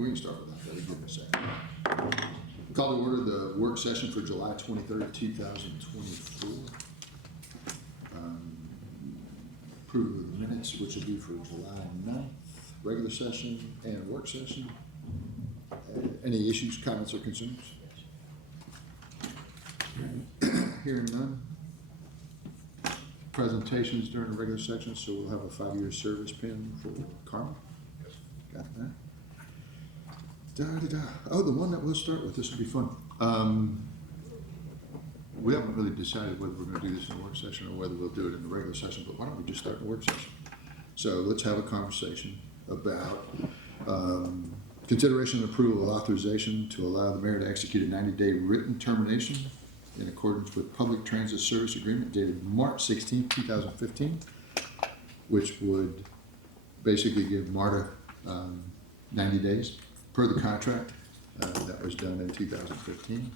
We can start with that. Give me a second. Call to order the work session for July 23rd, 2024. Approval of the minutes, which will be for July 9th, regular session and work session. Any issues, comments, or concerns? Hearing none. Presentations during the regular session, so we'll have a 5-year service pin for Carmen. Got that. Oh, the one that we'll start with, this will be fun. We haven't really decided whether we're going to do this in a work session or whether we'll do it in the regular session, but why don't we just start in the work session? So let's have a conversation about consideration and approval of authorization to allow the mayor to execute a 90-day written termination in accordance with Public Transit Service Agreement dated March 16, 2015, which would basically give MARTA 90 days per the contract that was done in 2015.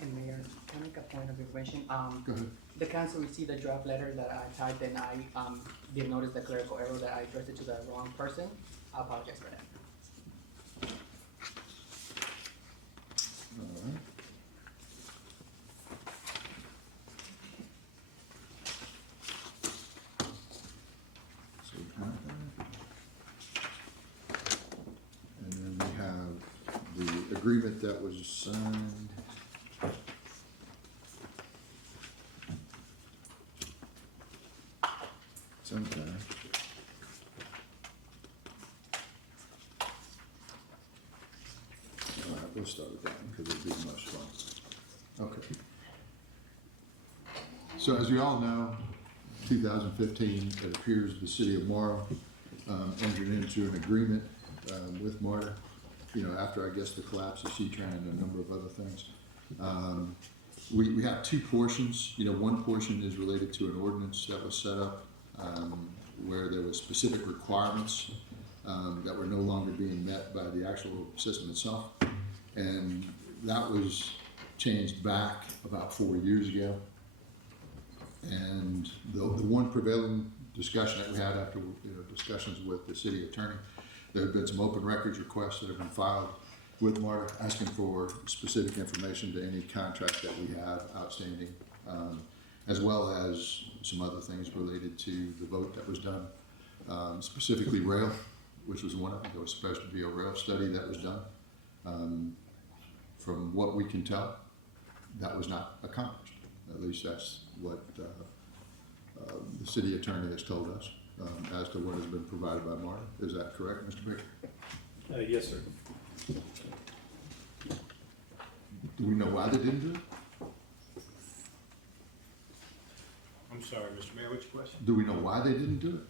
And Mayor, can I make a point of information? Go ahead. The council received a draft letter that I typed, and I did notice the clerical error that I addressed it to the wrong person. I apologize for that. All right. So we have that. And then we have the agreement that was signed. Sometime. All right, we'll start with that one because it'll be the most fun. Okay. So as you all know, 2015, it appears the city of Morrow entered into an agreement with MARTA, after, I guess, the collapse of C-Tran and a number of other things. We have two portions. One portion is related to an ordinance that was set up where there were specific requirements that were no longer being met by the actual system itself. And that was changed back about 4 years ago. And the one prevailing discussion that we had after discussions with the city attorney, there have been some open records requests that have been filed with MARTA asking for specific information to any contract that we have outstanding, as well as some other things related to the vote that was done, specifically rail, which was one. I think there was supposed to be a rail study that was done. From what we can tell, that was not accomplished. At least that's what the city attorney has told us as to what has been provided by MARTA. Is that correct, Mr. Baker? Yes, sir. Do we know why they didn't do it? I'm sorry, Mr. Mayor, which question? Do we know why they didn't do it?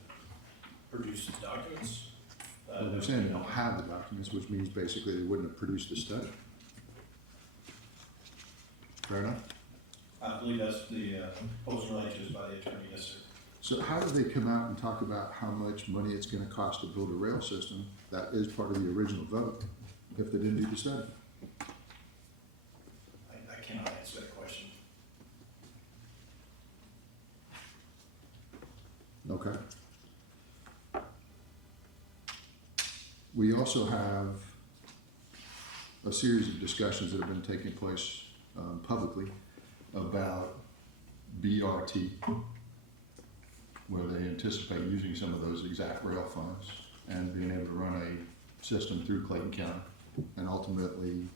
Produce the documents. Well, they're saying they don't have the documents, which means basically they wouldn't have produced the study. Fair enough? I believe that's the proposal related by the attorney, yes, sir. So how did they come out and talk about how much money it's going to cost to build a rail system that is part of the original vote if they didn't do the study? I cannot answer that question. Okay. We also have a series of discussions that have been taking place publicly about BRT, where they anticipate using some of those exact rail funds and being able to run a system through Clayton County. And ultimately,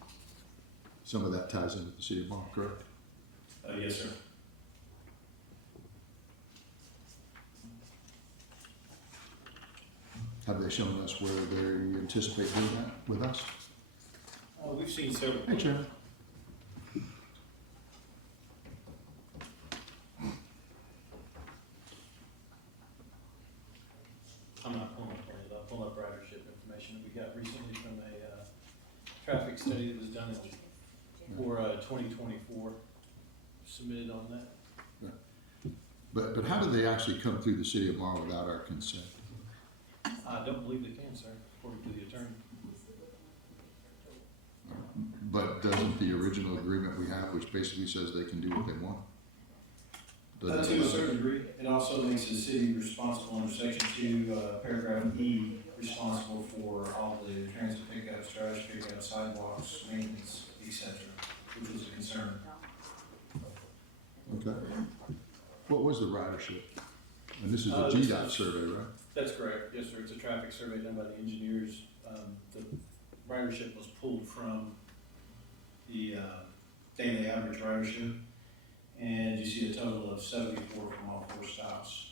some of that ties into the city of Morrow, correct? Yes, sir. Have they shown us where they anticipate doing that with us? We've seen several. Hey, Chairman. I'm not pulling up any of that, pulling up ridership information that we got recently from a traffic study that was done for 2024, submitted on that. But how do they actually come through the city of Morrow without our consent? I don't believe they can, sir, according to the attorney. But doesn't the original agreement we have, which basically says they can do what they want? To a certain degree, it also makes the city responsible under section 2, paragraph E responsible for all the transit pickups, trash pickups, sidewalks, maintenance, etc., which was a concern. Okay. What was the ridership? And this is a This GDOT is- survey, right? That's correct, yes, sir, it's a traffic survey done by the engineers. The ridership was pulled from the daily average ridership, and you see a total of 74 from all 4 stops.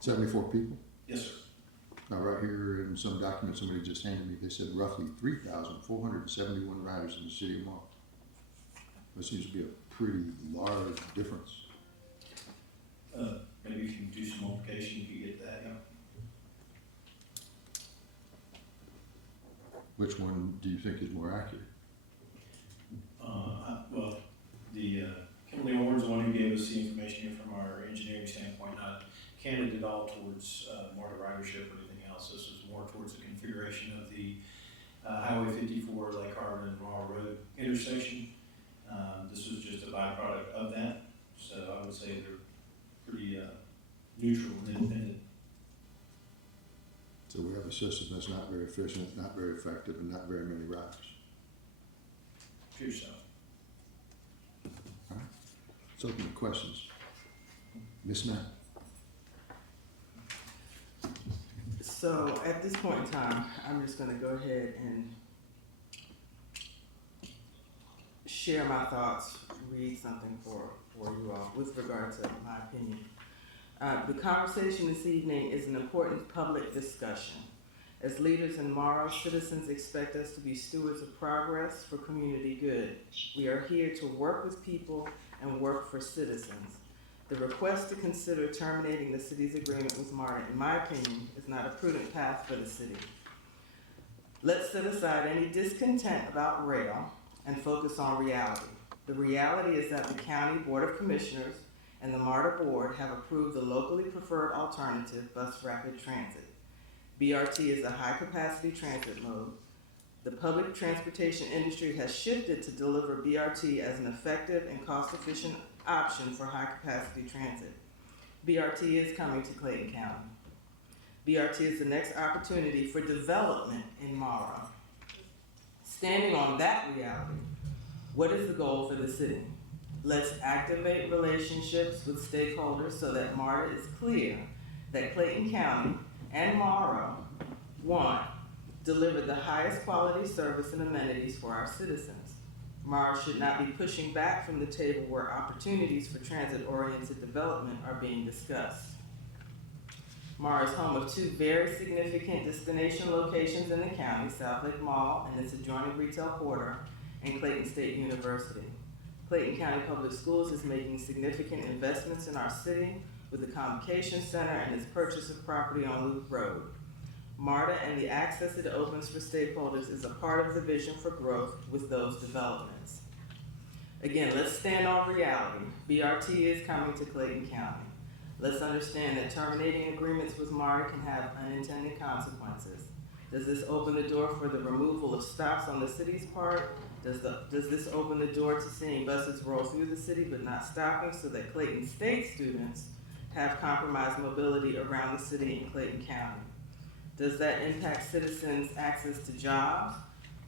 74 people? Yes, sir. Now, right here in some document somebody just handed me, they said roughly 3,471 riders in the city of Marl. That seems to be a pretty large difference. Maybe if you do some multiplication, you can get that, yeah. Which one do you think is more accurate? Well, the Kimberly Orr's the one who gave us the information here from our engineering standpoint, not counted it all towards MARTA ridership or anything else. This was more towards the configuration of the Highway 54, Lake Harbor and Marl Road intersection. This was just a byproduct of that, so I would say they're pretty neutral and independent. So we have a system that's not very efficient, not very effective, and not very many riders. True so. Let's open the questions. Ms. Knapp? So at this point in time, I'm just gonna go ahead and share my thoughts, read something for you all with regard to my opinion. The conversation this evening is an important public discussion. As leaders in Marl, citizens expect us to be stewards of progress for community good. We are here to work with people and work for citizens. The request to consider terminating the city's agreement with MARTA, in my opinion, is not a prudent path for the city. Let's set aside any discontent about rail and focus on reality. The reality is that the County Board of Commissioners and the MARTA Board have approved the locally preferred alternative, bus rapid transit. BRT is a high-capacity transit mode. The public transportation industry has shifted to deliver BRT as an effective and cost-efficient option for high-capacity transit. BRT is coming to Clayton County. BRT is the next opportunity for development in Marl. Standing on that reality, what is the goal for the city? Let's activate relationships with stakeholders so that MARTA is clear that Clayton County and Marl, one, deliver the highest quality service and amenities for our citizens. Marl should not be pushing back from the table where opportunities for transit-oriented development are being discussed. Marl is home of 2 very significant destination locations in the county, South Lake Mall and its adjoining retail quarter, and Clayton State University. Clayton County Public Schools is making significant investments in our city with the Convocation Center and its purchase of property on Loop Road. MARTA and the access it opens for stakeholders is a part of the vision for growth with those developments. Again, let's stand on reality. BRT is coming to Clayton County. Let's understand that terminating agreements with MARTA can have unintended consequences. Does this open the door for the removal of stops on the city's part? Does this open the door to seeing buses roll through the city but not stopping so that Clayton State students have compromised mobility around the city in Clayton County? Does that impact citizens' access to jobs?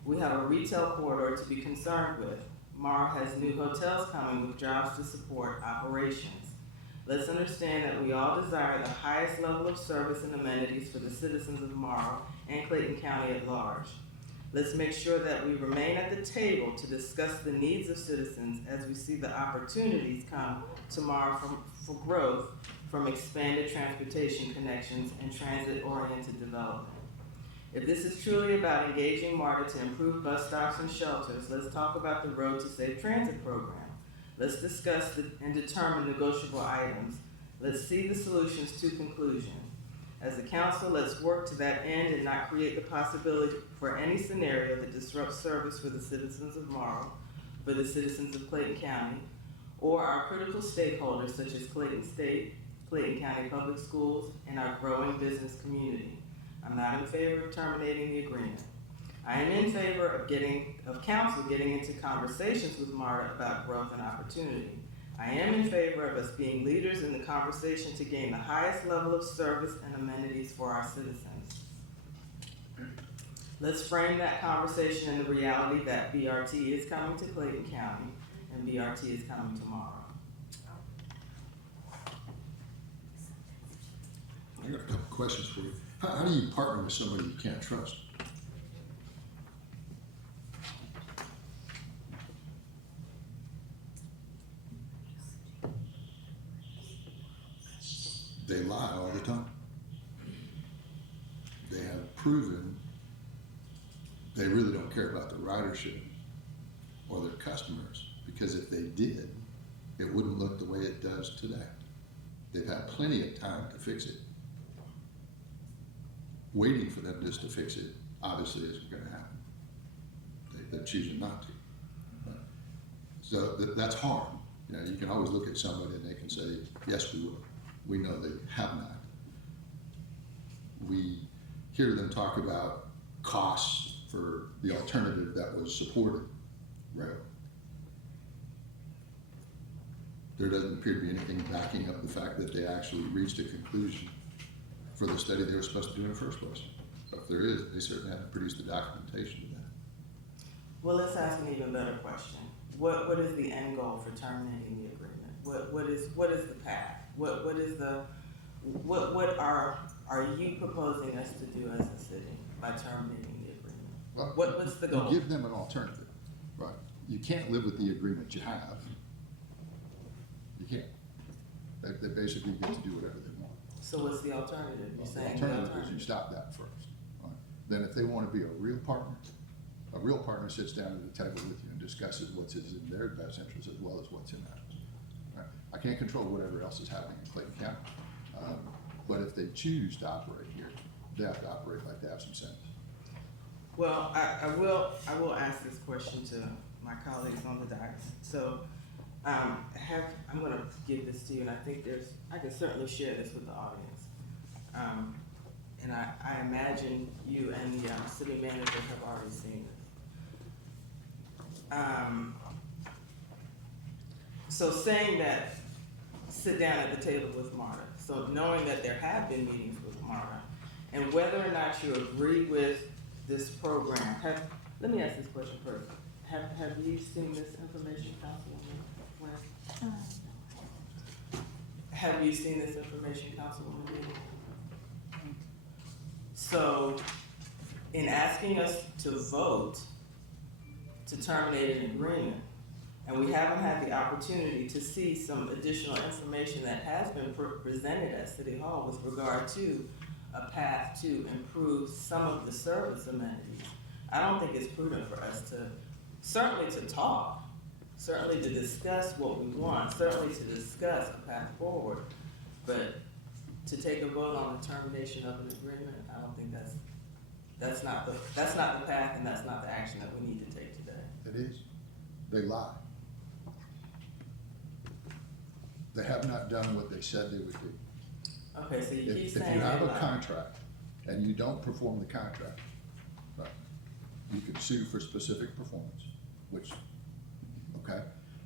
We have a retail corridor to be concerned with. Marl has new hotels coming with jobs to support operations. Let's understand that we all desire the highest level of service and amenities for the citizens of Marl and Clayton County at large. Let's make sure that we remain at the table to discuss the needs of citizens as we see the opportunities come tomorrow for growth from expanded transportation connections and transit-oriented development. If this is truly about engaging MARTA to improve bus stops and shelters, let's talk about the Road to Safe Transit program. Let's discuss and determine negotiable items. Let's see the solutions to conclusion. As a council, let's work to that end and not create the possibility for any scenario that disrupts service for the citizens of Marl, for the citizens of Clayton County, or our critical stakeholders such as Clayton State, Clayton County Public Schools, and our growing business community. I'm not in favor of terminating the agreement. I am in favor of council getting into conversations with MARTA about growth and opportunity. I am in favor of us being leaders in the conversation to gain the highest level of service and amenities for our citizens. Let's frame that conversation in the reality that BRT is coming to Clayton County and BRT is coming tomorrow. I got a couple questions for you. How do you partner with somebody you can't trust? They lie all the time. They have proven they really don't care about the ridership or their customers, because if they did, it wouldn't look the way it does today. They've had plenty of time to fix it. Waiting for them just to fix it obviously isn't gonna happen. They're choosing not to. So that's hard. You know, you can always look at somebody and they can say, yes, we will. We know they have not. We hear them talk about costs for the alternative that was supported, right? There doesn't appear to be anything backing up the fact that they actually reached a conclusion for the study they were supposed to do in the first place. But if there is, they certainly have to produce the documentation of that. Well, let's ask an even better question. What is the end goal for terminating the agreement? What is the path? What are you proposing us to do as a city by terminating the agreement? Well, What's the goal? You give them an alternative, right? You can't live with the agreement you have. You can't. They basically get to do whatever they want. So what's the alternative? You're The saying the alternative is you alternative. stop that first. Right? Then if they want to be a real partner sits down at the table with you and discusses what's in their best interest as well as what's in ours. Right? I can't control whatever else is happening in Clayton County. But if they choose to operate here, they have to operate like they have some sense. Well, I will ask this question to my colleagues on the dais. So, I'm gonna give this to you, and I think I can certainly share this with the audience. And I imagine you and the city manager have already seen this. So saying that, sit down at the table with Marta. So knowing that there have been meetings with Marta, and whether or not you agree with this program, let me ask this question first. Have you seen this information, Councilwoman West? Have you seen this information, Councilwoman Lee? So, in asking us to vote to terminate an agreement, and we haven't had the opportunity to see some additional information that has been presented at City Hall with regard to a path to improve some of the service amenities, I don't think it's prudent for us to, certainly to talk, certainly to discuss what we want, certainly to discuss a path forward, but to take a vote on the termination of an agreement, I don't think that's not the path, and that's not the action that we need to take today. It is. They lie. They have not done what they said they would do. Okay, so you keep If saying you have they a lie. contract and you don't perform the contract, right, you could sue for specific performance, which, okay,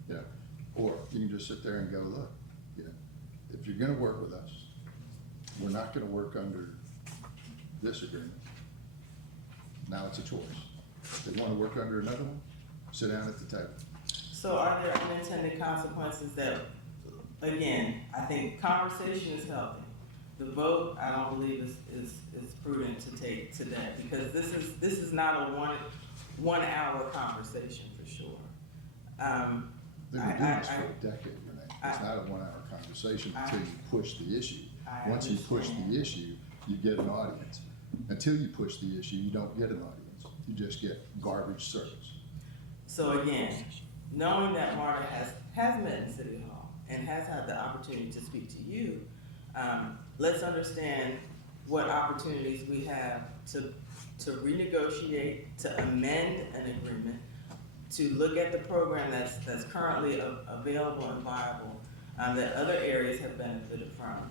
yeah, or you can just sit there and go, look, you know, if you're gonna work with us, we're not gonna work under this agreement. Now it's a choice. If they wanna work under another one, sit down at the table. So are there unintended consequences that, again, I think conversation is healthy. The vote, I don't believe is prudent to take today, because this is not a one hour conversation for sure. They've been doing this for a decade, Renee. It's not a 1 hour conversation until you push the issue. I Once you push understand. the issue, you get an audience. Until you push the issue, you don't get an audience. You just get garbage service. So again, knowing that Marta has met in City Hall and has had the opportunity to speak to you, let's understand what opportunities we have to renegotiate, to amend an agreement, to look at the program that's currently available and viable, that other areas have benefited from.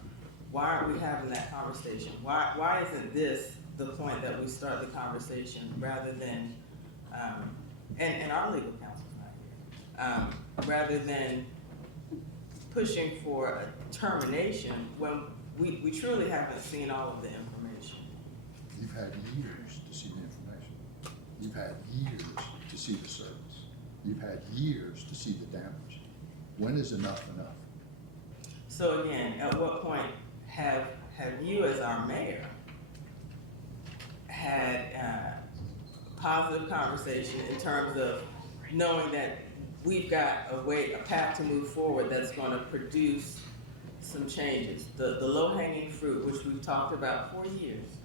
Why aren't we having that conversation? Why isn't this the point that we start the conversation rather than, and our legal counsel's not here, rather than pushing for a termination when we truly haven't seen all of the information? You've had years to You've had years to see the service. You've had years to see the damage. When is enough enough? So again, at what point have you as our mayor had positive conversation in terms of knowing that we've got a path to move forward that's gonna produce some changes? The low-hanging fruit, which we've talked about for years,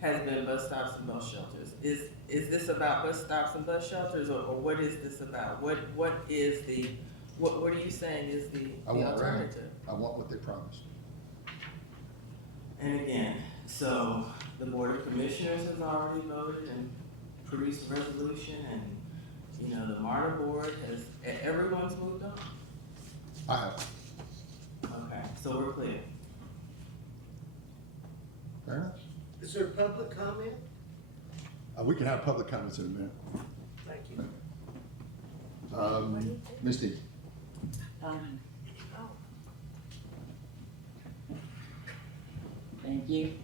has been bus stops and bus shelters. Is this about bus stops and bus shelters, or what is this about? What are you saying is the I want rain. alternative? I want what they promised. And again, so the Board of Commissioners has already voted and produced a resolution, and, you know, the MARTA board has, everyone's moved on? I have. Okay, so we're clear. Fair enough. Is there public comment? We can have public comments in a minute. Thank you. Misty, Thank you.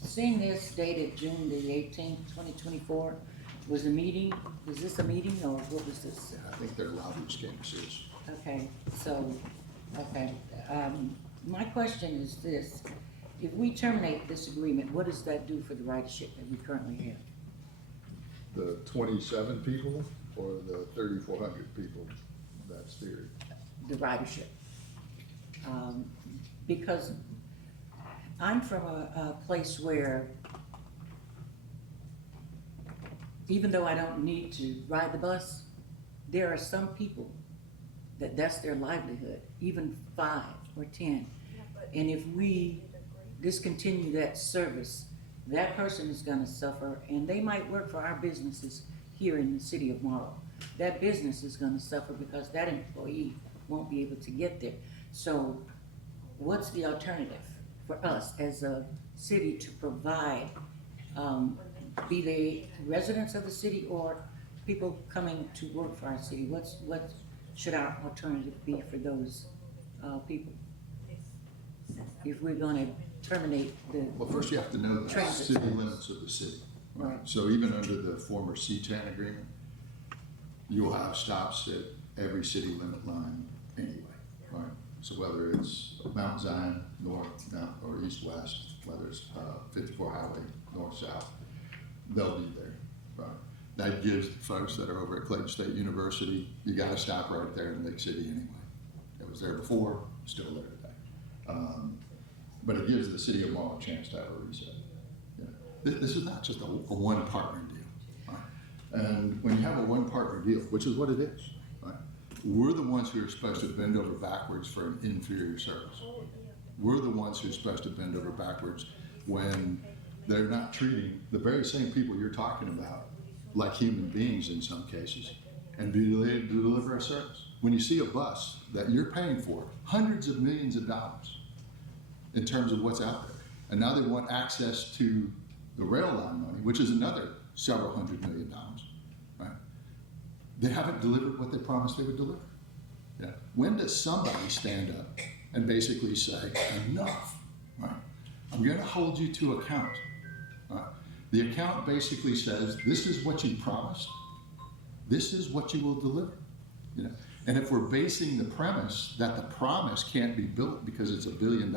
Seeing this dated June the 18th, 2024, was this a meeting or what was this? I think their lobbyists came to see us. Okay, my question is this: if we terminate this agreement, what does that do for the ridership that we currently have? The 27 people or the 3,400 people? That's theory. The ridership. Because I'm from a place where even though I don't need to ride the bus, there are some people that's their livelihood, even 5 or 10. And if we discontinue that service, that person is gonna suffer, and they might work for our businesses here in the city of Morrow. That business is gonna suffer because that employee won't be able to get there. So what's the alternative for us as a city to provide, be they residents of the city or people coming to work for our city? What should our alternative be for those people? If we're gonna terminate the, Well, first you have to know the Transit city service. limits of the city. Right. So even under the former C-10 agreement, you will have stops at every city limit line anyway, right? So whether it's Mount Zion, north, or east-west, whether it's 54 highway, north-south, they'll be there, right? That gives folks that are over at Clayton State University, you gotta stop right there in the big city anyway. It was there before, still there today. But it gives the city of Morrow a chance to have a reset. Yeah. This is not just a one partner deal, right? And when you have a one partner deal, which is what it is, right? We're the ones who are supposed to bend over backwards for an inferior service. We're the ones who are supposed to bend over backwards when they're not treating the very same people you're talking about like human beings in some cases, and be able to deliver a service. When you see a bus that you're paying for hundreds of millions of dollars in terms of what's out there, and now they want access to the rail line money, which is another several $100 million, right? They haven't delivered what they promised they would deliver. Yeah. When does somebody stand up and basically say, enough, right? I'm gonna hold you to account, right? The account basically says, this is what you promised, this is what you will deliver, you know? And if we're basing the premise that the promise can't be built because it's $1 billion,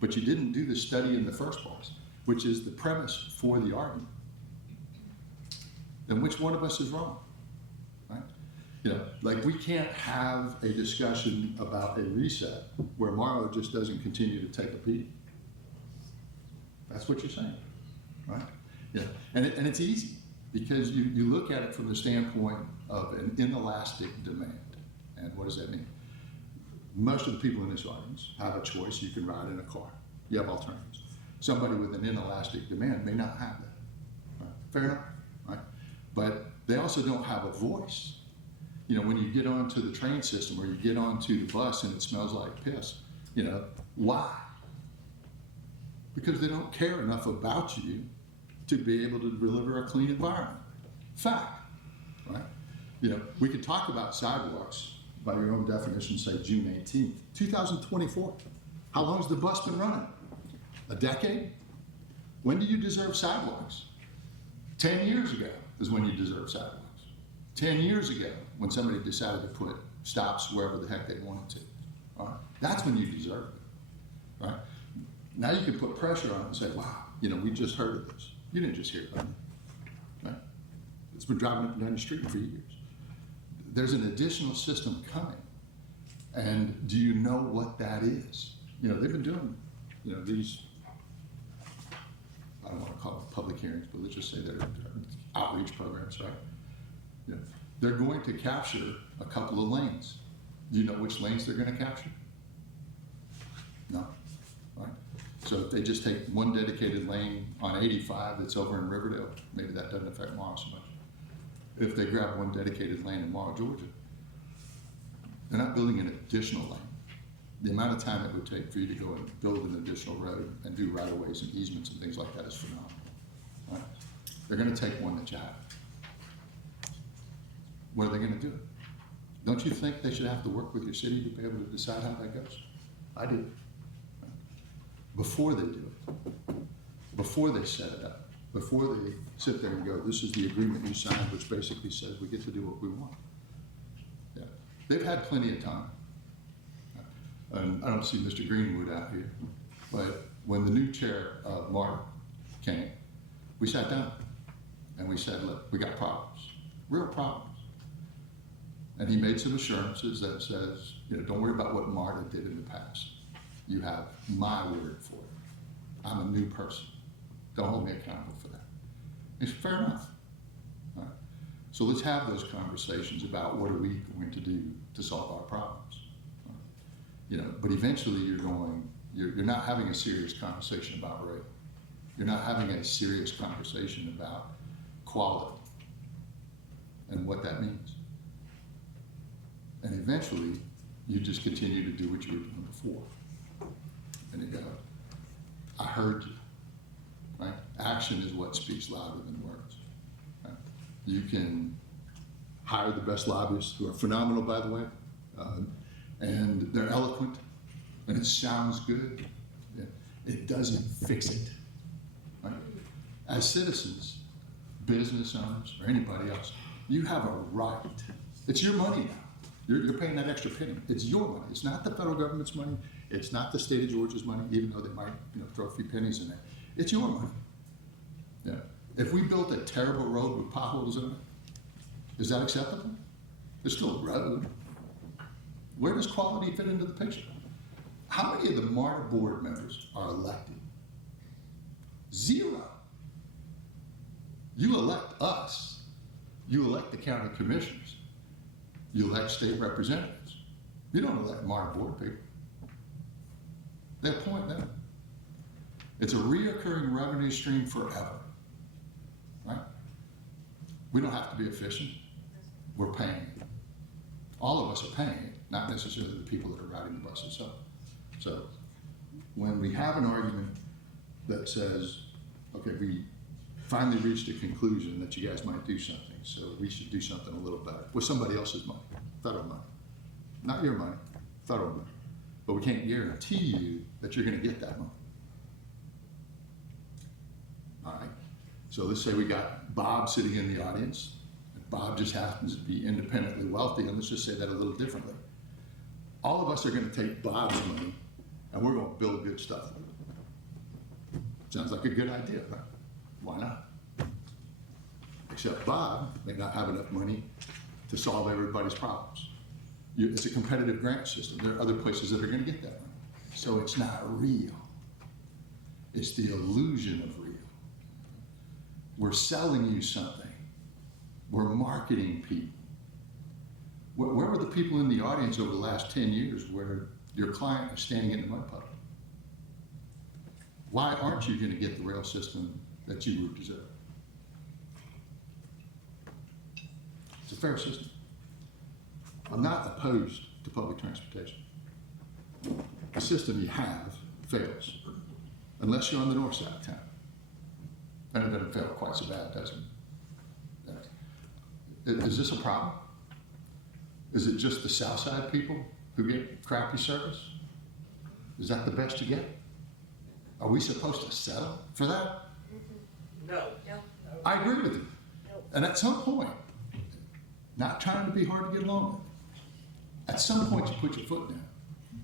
but you didn't do the study in the first place, which is the premise for the argument, then which one of us is wrong, right? You know, like we can't have a discussion about a reset where Morrow just doesn't continue to take a beat. That's what you're saying, right? Yeah, and it's easy because you look at it from the standpoint of an inelastic demand. And what does that mean? Most of the people in this audience have a choice. You can ride in a car. You have alternatives. Somebody with an inelastic demand may not have that. Right? Fair enough, right? But they also don't have a voice. You know, when you get onto the train system or you get onto the bus and it smells like piss, you know, why? Because they don't care enough about you to be able to deliver a clean environment. Fact, right? You know, we could talk about sidewalks by your own definition, say June 18th, 2024. How long has the bus been running? A decade? When do you deserve sidewalks? 10 years ago is when you deserve sidewalks. 10 years ago, when somebody decided to put stops wherever the heck they wanted to. All right? That's when you deserve it. Right? Now you can put pressure on it and say, wow, we just heard of this. You didn't just hear about it. Right? It's been driving up and down the street for years. There's an additional system coming. And do you know what that is? They've been doing, these, I don't want to call it public hearings, but let's just say they're outreach programs, right? They're going to capture a couple of lanes. Do you know which lanes they're going to capture? No, right? So if they just take one dedicated lane on 85 that's over in Riverdale, maybe that doesn't affect Morrow so much. If they grab one dedicated lane in Morrow, Georgia, they're not building an additional lane. The amount of time it would take for you to go and build an additional road and do right-of-ways and easements and things like that is phenomenal. Right? They're going to take one that you have. What are they going to do? Don't you think they should have to work with your city to be able to decide how that goes? I do. Before they do it, before they set it up, before they sit there and go, this is the agreement you signed, which basically says we get to do what we want. Yeah. They've had plenty of time. And I don't see Mr. Greenwood out here, but when the new chair of MARTA came, we sat down and we said, look, we got problems, real problems. And he made some assurances that says, don't worry about what MARTA did in the past. You have my word for it. I'm a new person. Don't hold me accountable for that. It's fair enough. All right. So let's have those conversations about what are we going to do to solve our problems. But eventually you're not having a serious conversation about rail. You're not having a serious conversation about quality and what that means. And eventually, you just continue to do what you were doing before. And you go, I heard you, right? Action is what speaks louder than words. Right? You can hire the best lobbyists, who are phenomenal, by the way, and they're eloquent, and it sounds good. Yeah. It doesn't fix it. Right? As citizens, business owners, or anybody else, you have a right. It's your money now. You're paying that extra penny. It's your money. It's not the federal government's money. It's not the state of Georgia's money, even though they might throw a few pennies in there. It's your money. Yeah. If we built a terrible road with potholes in it, is that acceptable? It's still a road. Where does quality fit into the picture? How many of the MARTA board members are elected? 0. You elect us. You elect the county commissioners. You elect state representatives. You don't elect MARTA board people. They appoint them. It's a reoccurring revenue stream forever, right? We don't have to be efficient. We're paying it. All of us are paying it, not necessarily the people that are riding the buses. So when we have an argument that says, okay, we finally reached a conclusion that you guys might do something, so we should do something a little better with somebody else's money, federal money, not your money, federal money. But we can't guarantee you that you're going to get that money. All right. So let's say we got Bob sitting in the audience. And Bob just happens to be independently wealthy, and let's just say that a little differently. All of us are going to take Bob's money, and we're going to build good stuff. Sounds like a good idea, right? Why not? Except Bob may not have enough money to solve everybody's problems. It's a competitive grant system. There are other places that are going to get that money. So it's not real. It's the illusion of real. We're selling you something. We're marketing people. Where were the people in the audience over the last 10 years where your client is standing in the mud puddle? Why aren't you going to get the rail system that you would deserve? It's a fair system. I'm not opposed to public transportation. The system you have fails, unless you're on the north side of town. And it doesn't fail quite so bad, does it? Is this a problem? Is it just the south side people who get crappy service? Is that the best you get? Are we supposed to settle for that? No. I agree with you. And at some point, not trying to be hard to get along with, at some point you put your foot down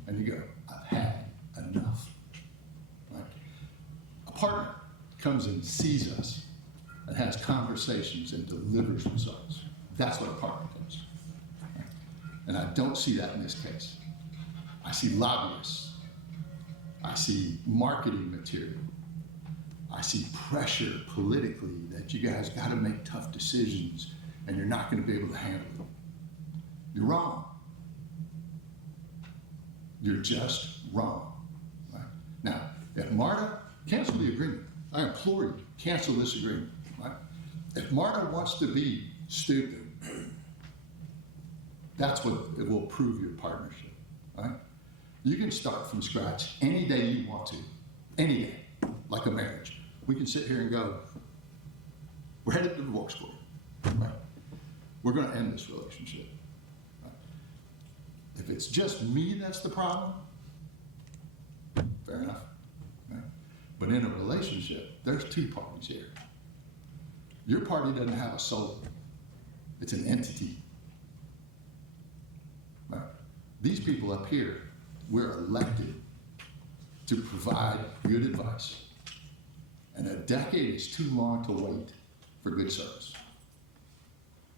and you go, I've had enough. Right? A partner comes and sees us and has conversations and delivers results. That's what a partner does. And I don't see that in this case. I see lobbyists. I see marketing material. I see pressure politically that you guys got to make tough decisions and you're not going to be able to handle it. You're wrong. You're just wrong. Right? Now, if MARTA, cancel the agreement. I implore you, cancel this agreement. Right? If MARTA wants to be stupid, that's what it will prove your partnership. Right? You can start from scratch any day you want to, any day, like a marriage. We can sit here and go, we're headed to divorce court. Right? We're going to end this relationship. Right? If it's just me that's the problem, fair enough. Right? But in a relationship, there's two parties here. Your party doesn't have a soul. It's an entity. Right? These people up here, we're elected to provide good advice. And a decade is too long to wait for good service.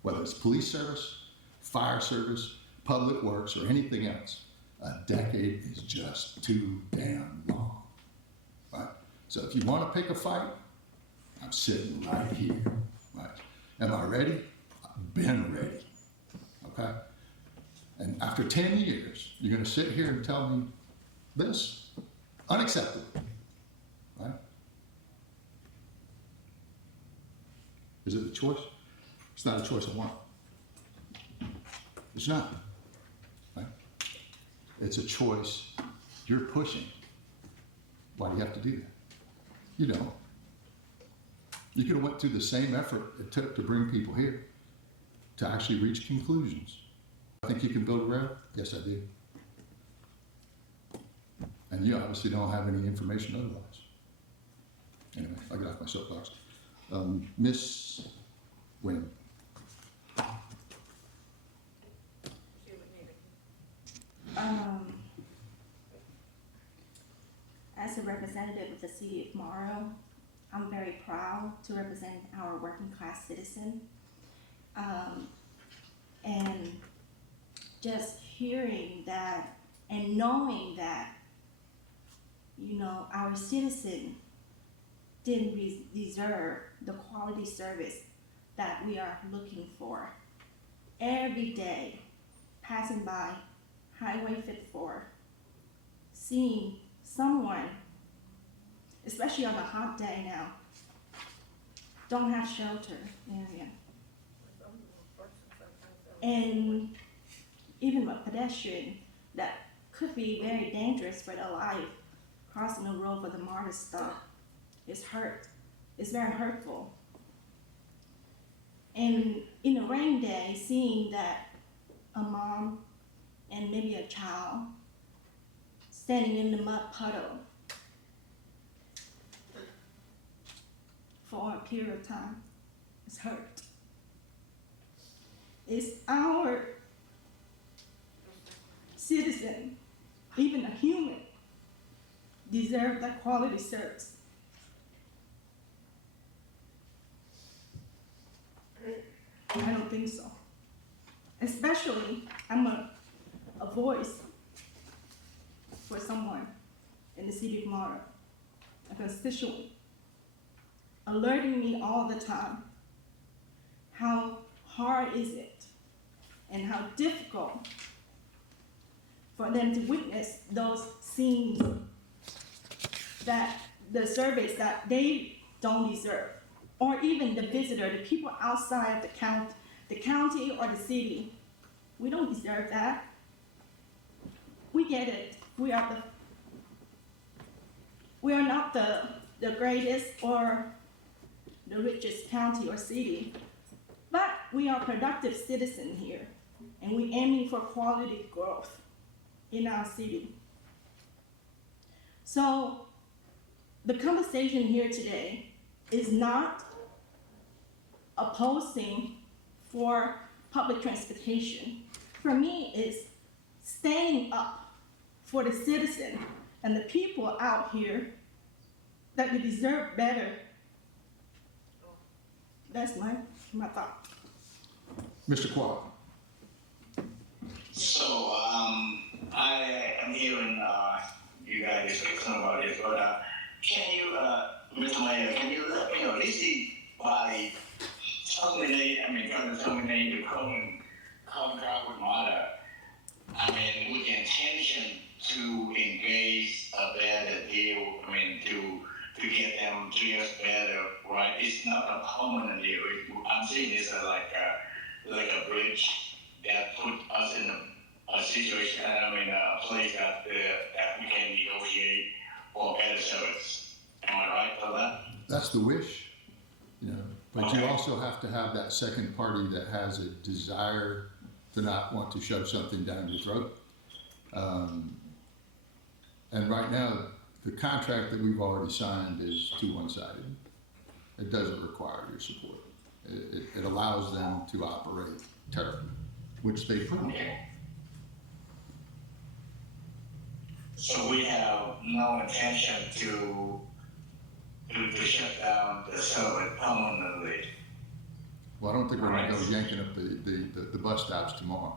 Whether it's police service, fire service, public works, or anything else, a decade is just too damn long. Right? So if you want to pick a fight, I'm sitting right here. Right? Am I ready? I've been ready. Okay? And after 10 years, you're going to sit here and tell me this? Unacceptable. Right? Is it a choice? It's not a choice I want. It's not. Right? It's a choice you're pushing. Why do you have to do that? You don't. You could have went through the same effort it took to bring people here to actually reach conclusions. I think you can build a road? Yes, I do. And you obviously don't have any information otherwise. Anyway, I get off my soapbox. Miss Wynn. As a representative of the city of Morrow, I'm very proud to represent our working class citizen. And just hearing that and knowing that, you know, our citizen didn't deserve the quality service that we are looking for. Every day, passing by Highway 54, seeing someone, especially on a hot day now, don't have shelter area. And even a pedestrian that could be very dangerous for their life, crossing the road for the MARTA stop, is hurt. It's very hurtful. And in a rain day, seeing that a mom and maybe a child standing in the mud puddle for a period of time is hurt. It's our citizen, even a human, deserve that quality service. I don't think so. Especially, I'm a voice for someone in the city of Morrow, a constituent, alerting me all the time how hard is it and how difficult for them to witness those scenes, that the service that they don't deserve, or even the visitor, the people outside of the county or the city. We don't deserve that. We get it. We are not the greatest or the richest county or city, but we are productive citizens here, and we're aiming for quality growth in our city. So the conversation here today is not opposing for public transportation. For me, it's standing up for the citizen and the people out here that they deserve better. That's my thought. Mr. Qual. So, I am hearing, you guys discussing about this, but, can you, Mr. Mayor, can you let me know, this is by terminate the current contract with MARTA, I mean, with the intention to engage a better deal, I mean, to get them 3 years better, right? It's not a permanent deal. I'm seeing this as like a bridge that put us in a situation, I mean, a place that we can negotiate for better service. Am I right for that? That's the wish, you know, but you Okay. also have to have that second party that has a desire to not want to shove something down your throat. And right now, the contract that we've already signed is too one-sided. It doesn't require your support. It allows them to operate terribly, which they proved. Okay. So we have no intention to shut down the service permanently. Well, I don't think we're gonna go yanking up the bus stops tomorrow.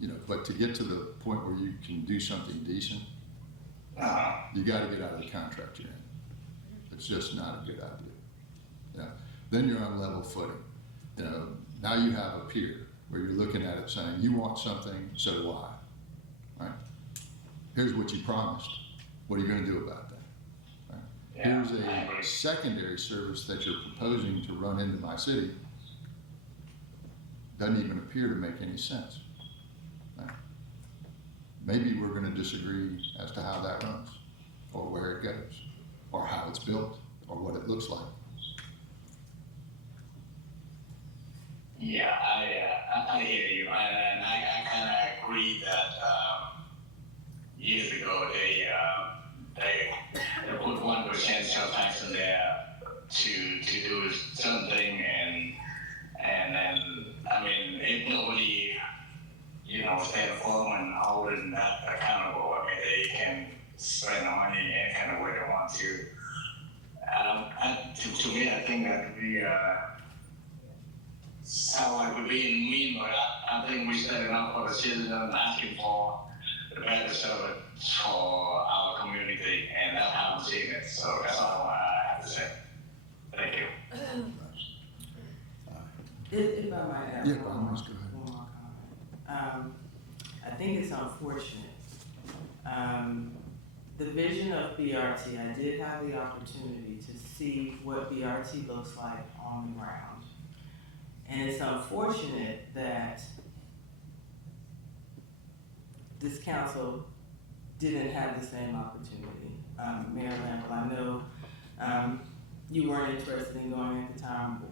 You know, but to get to the point where you can do something decent, you gotta get out of the contract you're in. It's just not a good idea. You know, then you're on level footing. You know, now you have a peer where you're looking at it saying, you want something, so do I, right? Here's what you promised. What are you gonna do about that? Right? Yeah, Here's a secondary service that you're proposing to run into my city. Doesn't even appear to make any sense. Right? Maybe we're gonna disagree as to how that runs, or where it goes, or how it's built, or what it looks like. Yeah, I hear you, and I kind of agree that years ago they put 1% sales tax in there to do something, and then I mean if nobody stand firm and holding that accountable, I mean they can spend the money any kind of way they want to. To me, I think that we sound like we're being mean, but I think we're standing up for the citizens, asking for the better service for our community, and that's how I'm seeing it. So that's all I have to say. Thank you. If I might add Yeah, one by all more means, go ahead. comment. I think it's unfortunate. The vision of BRT, I did have the opportunity to see what BRT looks like on the ground. And it's unfortunate that this council didn't have the same opportunity. Mayor Lample, I know you weren't interested in going at the time.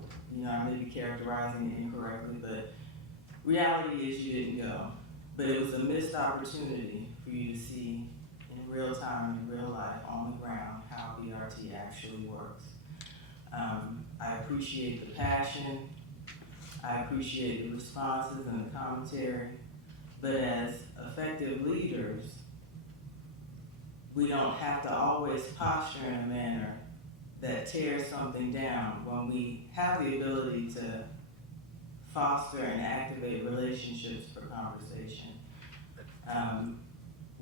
I may be characterizing it incorrectly, but reality is you didn't go. But it was a missed opportunity for you to see in real time, in real life, on the ground, how BRT actually works. I appreciate the passion. I appreciate the responses and the commentary. But as effective leaders, we don't have to always posture in a manner that tears something down when we have the ability to foster and activate relationships for conversation.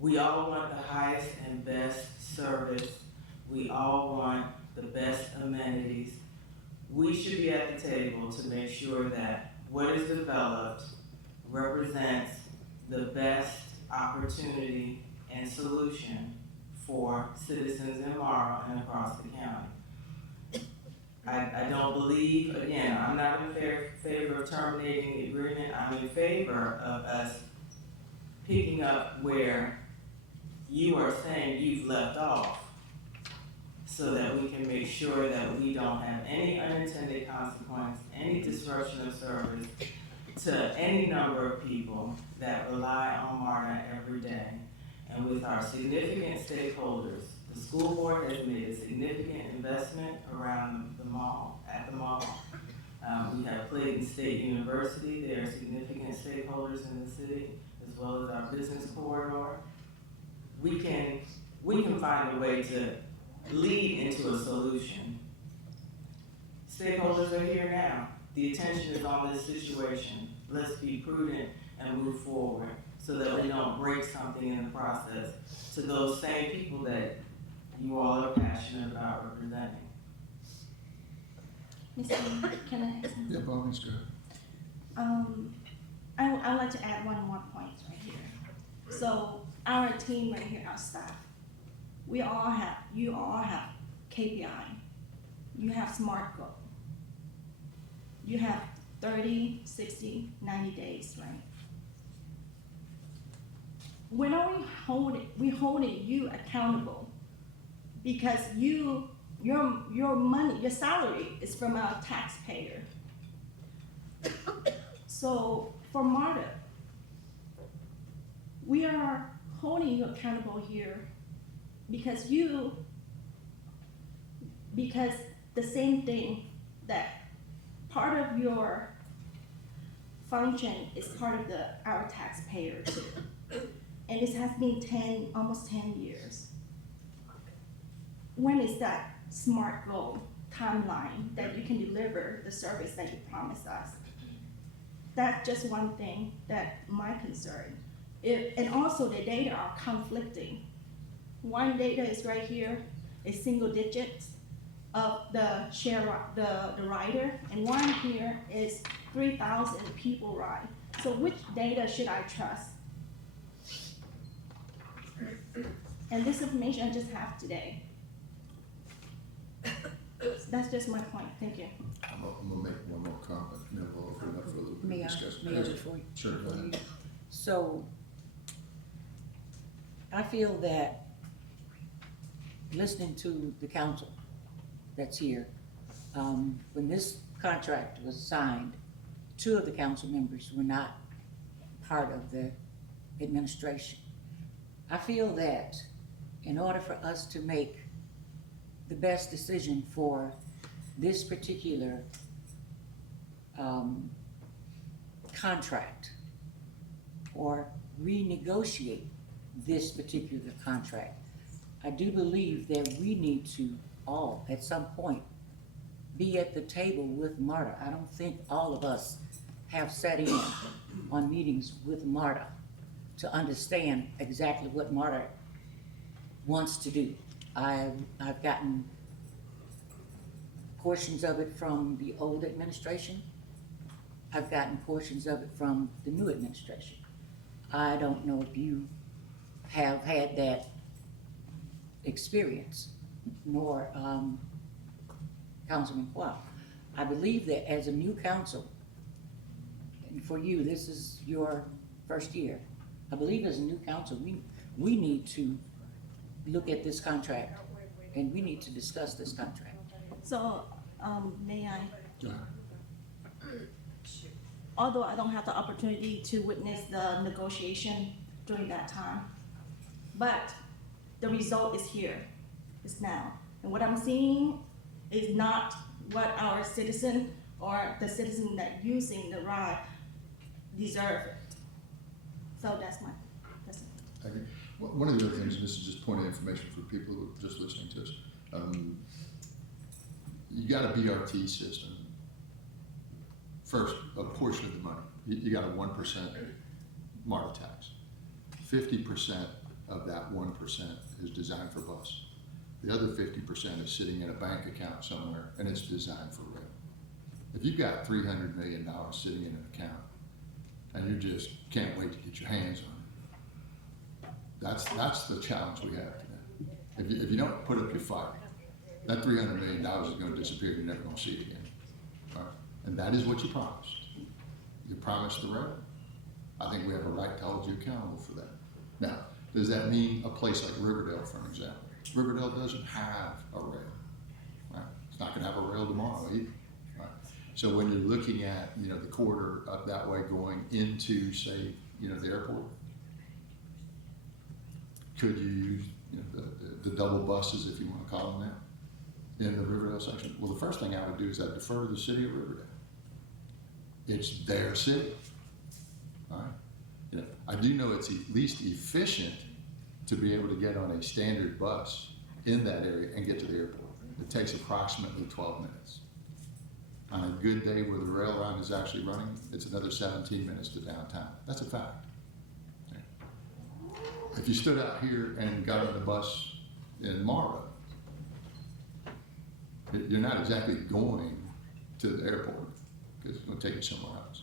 We all want the highest and best service. We all want the best amenities. We should be at the table to make sure that what is developed represents the best opportunity and solution for citizens in Morrow and across the county. I don't believe, again, I'm not in favor of terminating the agreement. I'm in favor of us picking up where you are saying you've left off, so that we can make sure that we don't have any unintended consequence, any disruption of service to any number of people that rely on MARTA every day. And with our significant stakeholders, The school board has made a significant investment around the mall, at the mall. We have Clayton State University, they are significant stakeholders in the city, as well as our business corridor. We can find a way to lead into a solution. Stakeholders are here now. The attention is on this situation. Let's be prudent and move forward so that we don't break something in the process to those same people that you all are passionate about representing. Mr. Mayor, can I add something? Yeah, by all means, go ahead. I'd like to add one more point right here. So our team right here, our staff, you all have KPI. You have SMART goal. You have 30, 60, 90 days, right? When are we holding you accountable? Because your money, your salary is from our taxpayer. So for MARTA, we are holding you accountable here because the same thing that part of your function is part of our taxpayer too. And this has been almost 10 years. When is that SMART goal timeline that you can deliver the service that you promised us? That's just one thing that my concern. And also the data are conflicting. One data is right here, a single digits of the the rider, and one here is 3,000 people ride. So which data should I trust? And this information I just have today. That's just my point, thank you. I'm gonna make one more comment, and then we'll open it up for a little bit May of I, discussion. may I before you? Sure, go ahead. So, I feel that listening to the council that's here, when this contract was signed, 2 of the council members were not part of the administration. I feel that in order for us to make the best decision for this particular contract or renegotiate this particular contract, I do believe that we need to all, at some point, be at the table with MARTA. I don't think all of us have sat in on meetings with MARTA to understand exactly what MARTA wants to do. I've gotten portions of it from the old administration. I've gotten portions of it from the new administration. I don't know if you have had that experience, nor Councilman Quao. I believe that as a new council, and for you, this is your first year, I believe as a new council, we need to look at this contract and we need to discuss this contract. So, may I? Go ahead. Although I don't have the opportunity to witness the negotiation during that time, but the result is here, is now. And what I'm seeing is not what our citizen or the citizen that using the ride deserve. So that's it. I agree. One of the other things, and this is just point of information for people who are just listening to us, you got a BRT system. First, a portion of the money, you got a 1% MARTA tax. 50% of that 1% is designed for bus. The other 50% is sitting in a bank account somewhere, and it's designed for rail. If you've got $300 million sitting in an account, and you just can't wait to get your hands on it, that's the challenge we have today. If you don't put up your fight, that $300 million is going to disappear. You're never going to see it again. Right? And that is what you promised. You promised the rail. I think we have a right to hold you accountable for that. Now, does that mean a place like Riverdale, for an example? Riverdale doesn't have a rail. Right? It's not going to have a rail tomorrow either. Right? So when you're looking at the corridor up that way going into, say, the airport, could you use you know, the double buses, if you wanna call them that, in the Riverdale section. Well, the first thing I would do is I'd defer to the city of Riverdale. It's their city, all right? You know, I do know it's at least efficient to be able to get on a standard bus in that area and get to the airport. It takes approximately 12 minutes. On a good day where the rail line is actually running, it's another 17 minutes to downtown. That's a fact. If you stood out here and got on the bus in Marlboro, you're not exactly going to the airport because it's going to take you somewhere else.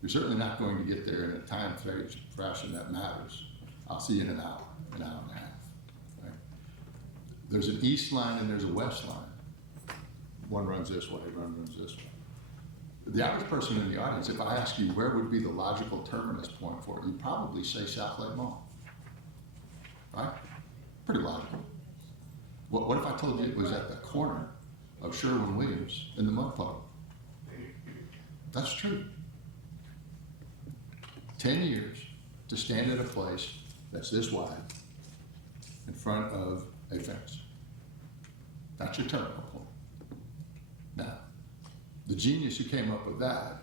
You're certainly not going to get there in a time fashion that matters. I'll see you in an hour and a half. Right? There's an east line and there's a west line. One runs this way, one runs this way. The average person in the audience, if I ask you where would be the logical terminus point for it, you'd probably say South Lake Mall. Right? Pretty logical. What if I told you it was at the corner of Sherwin-Williams in the mud puddle? That's true. 10 years to stand at a place that's this wide in front of a fence. That's your terminal point. Now, the genius who came up with that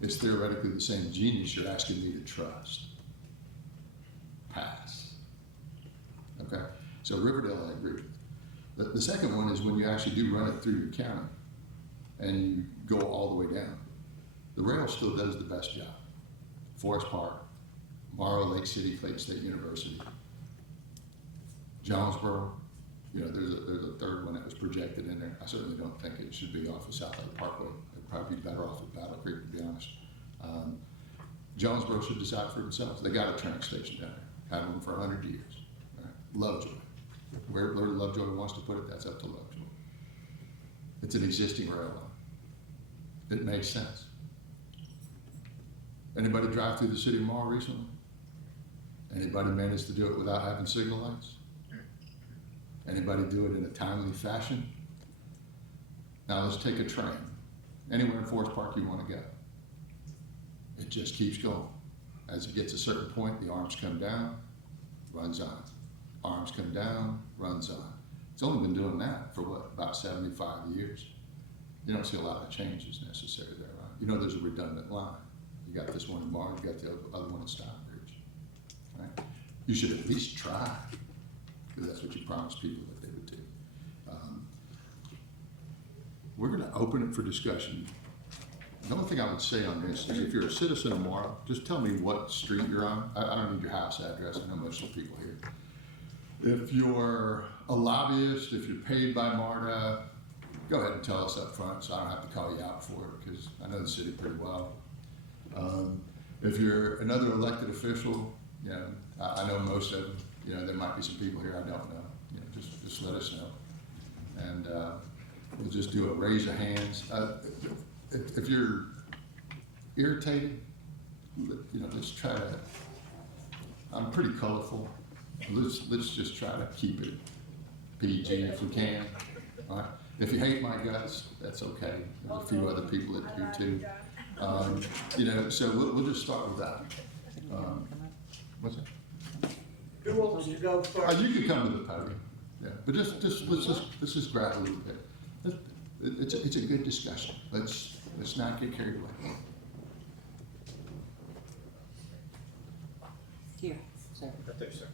is theoretically the same genius you're asking me to trust. Pass. Okay? So Riverdale, I agree with. The second one is when you actually do run it through your county and you go all the way down. The rail still does the best job. Forest Park, Morrow, Lake City, Clayton State University, Jonesboro. You know, there's a third one that was projected in there. I certainly don't think it should be off of South Lake Parkway. It'd probably be better off at Battle Creek, to be honest. Jonesboro should decide for themselves. They got a train station down there. Had one for 100 years. Right? Lovejoy. Where Lovejoy wants to put it, that's up to Lovejoy. It's an existing rail line. It makes sense. Anybody drive through the city of Morrow recently? Anybody manage to do it without having signal lights? Anybody do it in a timely fashion? Now let's take a train. Anywhere in Forest Park you want to go. It just keeps going. As it gets a certain point, the arms come down, runs on. Arms come down, runs on. It's only been doing that for what, about 75 years. You don't see a lot of changes necessary there, right? You know there's a redundant line. You got this one in Martin, you got the other one in Stockbridge, right? You should at least try, because that's what you promised people that they would do. We're gonna open it for discussion. The only thing I would say on this is if you're a citizen of Morrow, just tell me what street you're on. I don't need your house address, I know most of the people here. If you're a lobbyist, if you're paid by MARTA, go ahead and tell us up front so I don't have to call you out for it because I know the city pretty well. If you're another elected official, you know, I know most of them, you know, there might be some people here I don't know, you know, just let us know. And we'll just do a raise of hands. If you're irritated, you know, let's try to, I'm pretty colorful. Let's just try to keep it PG if we can. All right. If you hate my guts, that's okay. There's a few other people that do too. You know, so we'll just start with that. What's that? Who wants to go first? You can come to the podium. Yeah, but let's just grab a little bit. It's a good discussion. Let's not get carried away. Here, sir. Right there, sir.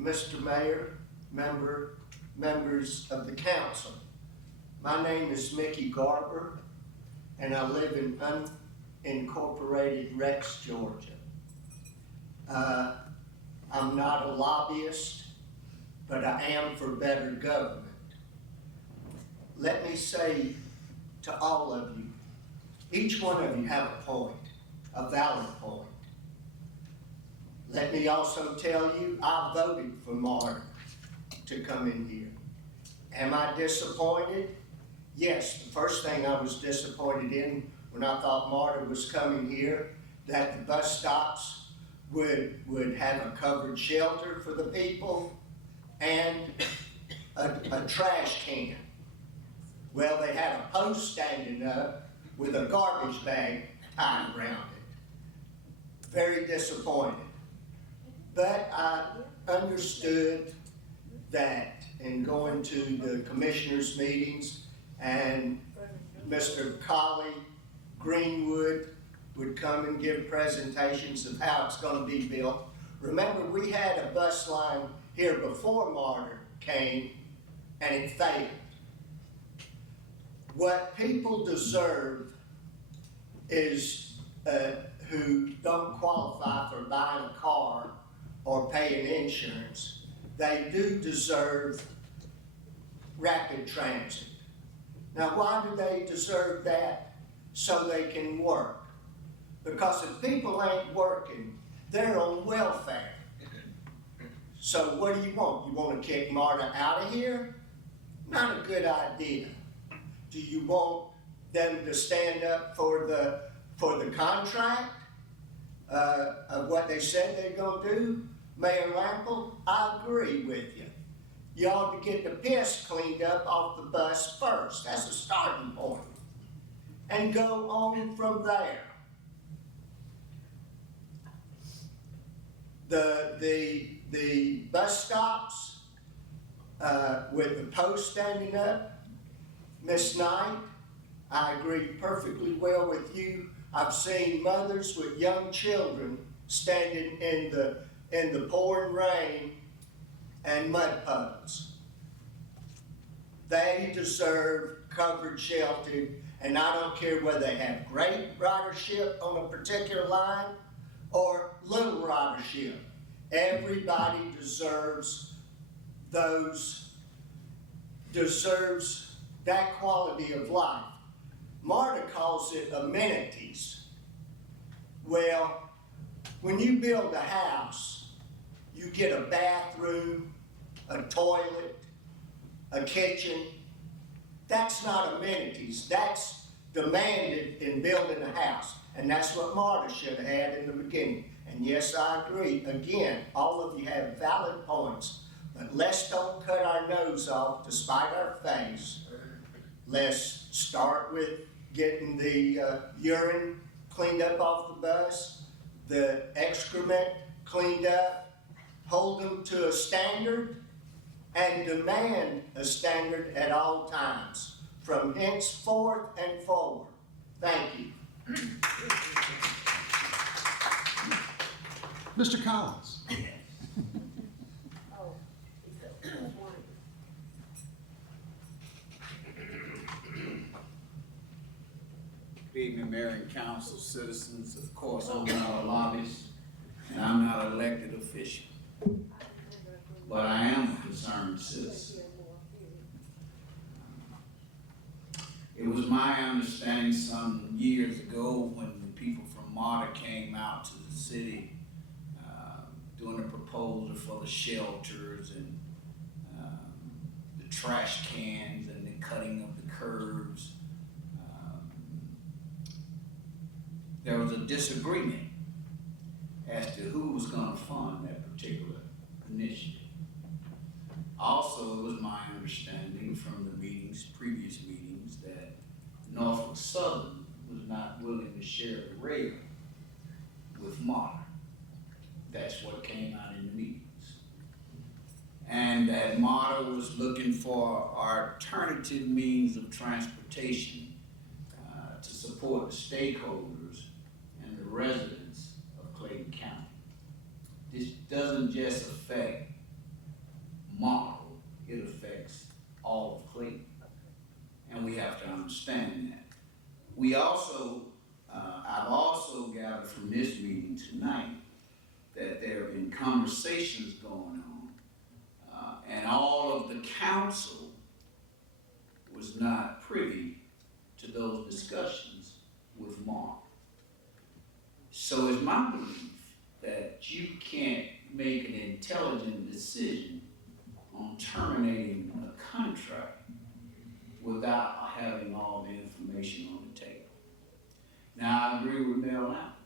Mr. Mayor, members of the council, my name is Mickey Garber, and I live in unincorporated Rex, Georgia. I'm not a lobbyist, but I am for better government. Let me say to all of you, each one of you have a point, a valid point. Let me also tell you, I voted for Martin to come in here. Am I disappointed? Yes, the first thing I was disappointed in when I thought Martin was coming here, that the bus stops would have a covered shelter for the people and a trash can. Well, they had a post standing up with a garbage bag tied around it. Very disappointed. But I understood that in going to the commissioners' meetings and Mr. Colley Greenwood would come and give presentations of how it's gonna be built. Remember, we had a bus line here before MARTA came and it failed. What people deserve is, who don't qualify for buying a car or paying insurance, they do deserve rapid transit. Now, why do they deserve that? So they can work. Because if people ain't working, they're on welfare. So what do you want? You want to kick MARTA out of here? Not a good idea. Do you want them to stand up for the contract of what they said they're gonna do? Mayor Lample, I agree with you. You ought to get the piss cleaned up off the bus first. That's a starting point. And go on from there. The bus stops with the post standing up, Miss Knight, I agree perfectly well with you. I've seen mothers with young children standing in the pouring rain and mud puddles. They deserve covered shelter, and I don't care whether they have great ridership on a particular line or little ridership. Everybody deserves that quality of life. MARTA calls it amenities. Well, when you build a house, you get a bathroom, a toilet, a kitchen. That's not amenities. That's demanded in building a house. And that's what MARTA should have had in the beginning. And yes, I agree. Again, all of you have valid points. But let's don't cut our nose off to spite our face. Let's start with getting the urine cleaned up off the bus, the excrement cleaned up, hold them to a standard, and demand a standard at all times, from henceforth and forward. Thank you. Mr. Collins. Good evening, Mayor and Council, citizens. Of course, I'm not a lobbyist and I'm not an elected official, but I am a concerned citizen. It was my understanding some years ago when the people from MARTA came out to the city doing a proposal for the shelters and the trash cans and the cutting of the curbs. There was a disagreement as to who was going to fund that particular initiative. Also, it was my understanding from the meetings, previous meetings, that Norfolk Southern was not willing to share the rail with MARTA. That's what came out in the meetings. And that MARTA was looking for alternative means of transportation to support the stakeholders and the residents of Clayton County. This doesn't just affect MARTA, it affects all of Clayton. And we have to understand that. We also, I've also gathered from this meeting tonight that there have been conversations going on, and all of the council was not privy to those discussions with MARTA. So it's my belief that you can't make an intelligent decision on terminating a contract without having all the information on the table. Now, I agree with Mel Lample.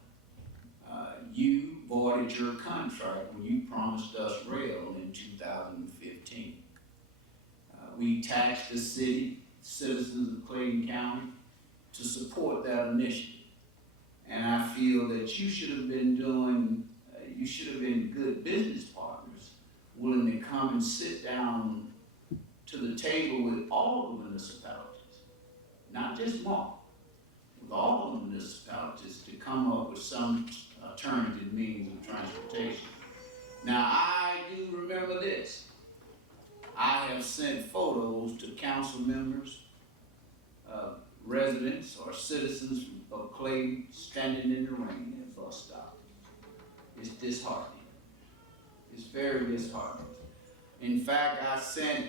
You voided your contract when you promised us rail in 2015. We taxed the city, citizens of Clayton County, to support that initiative. And I feel that you should have been good business partners, willing to come and sit down to the table with all the municipalities, not just one, with all the municipalities to come up with some alternative means of transportation. Now, I do remember this. I have sent photos to council members, residents or citizens of Clayton standing in the rain at a bus stop. It's disheartening. It's very disheartening. In fact, I sent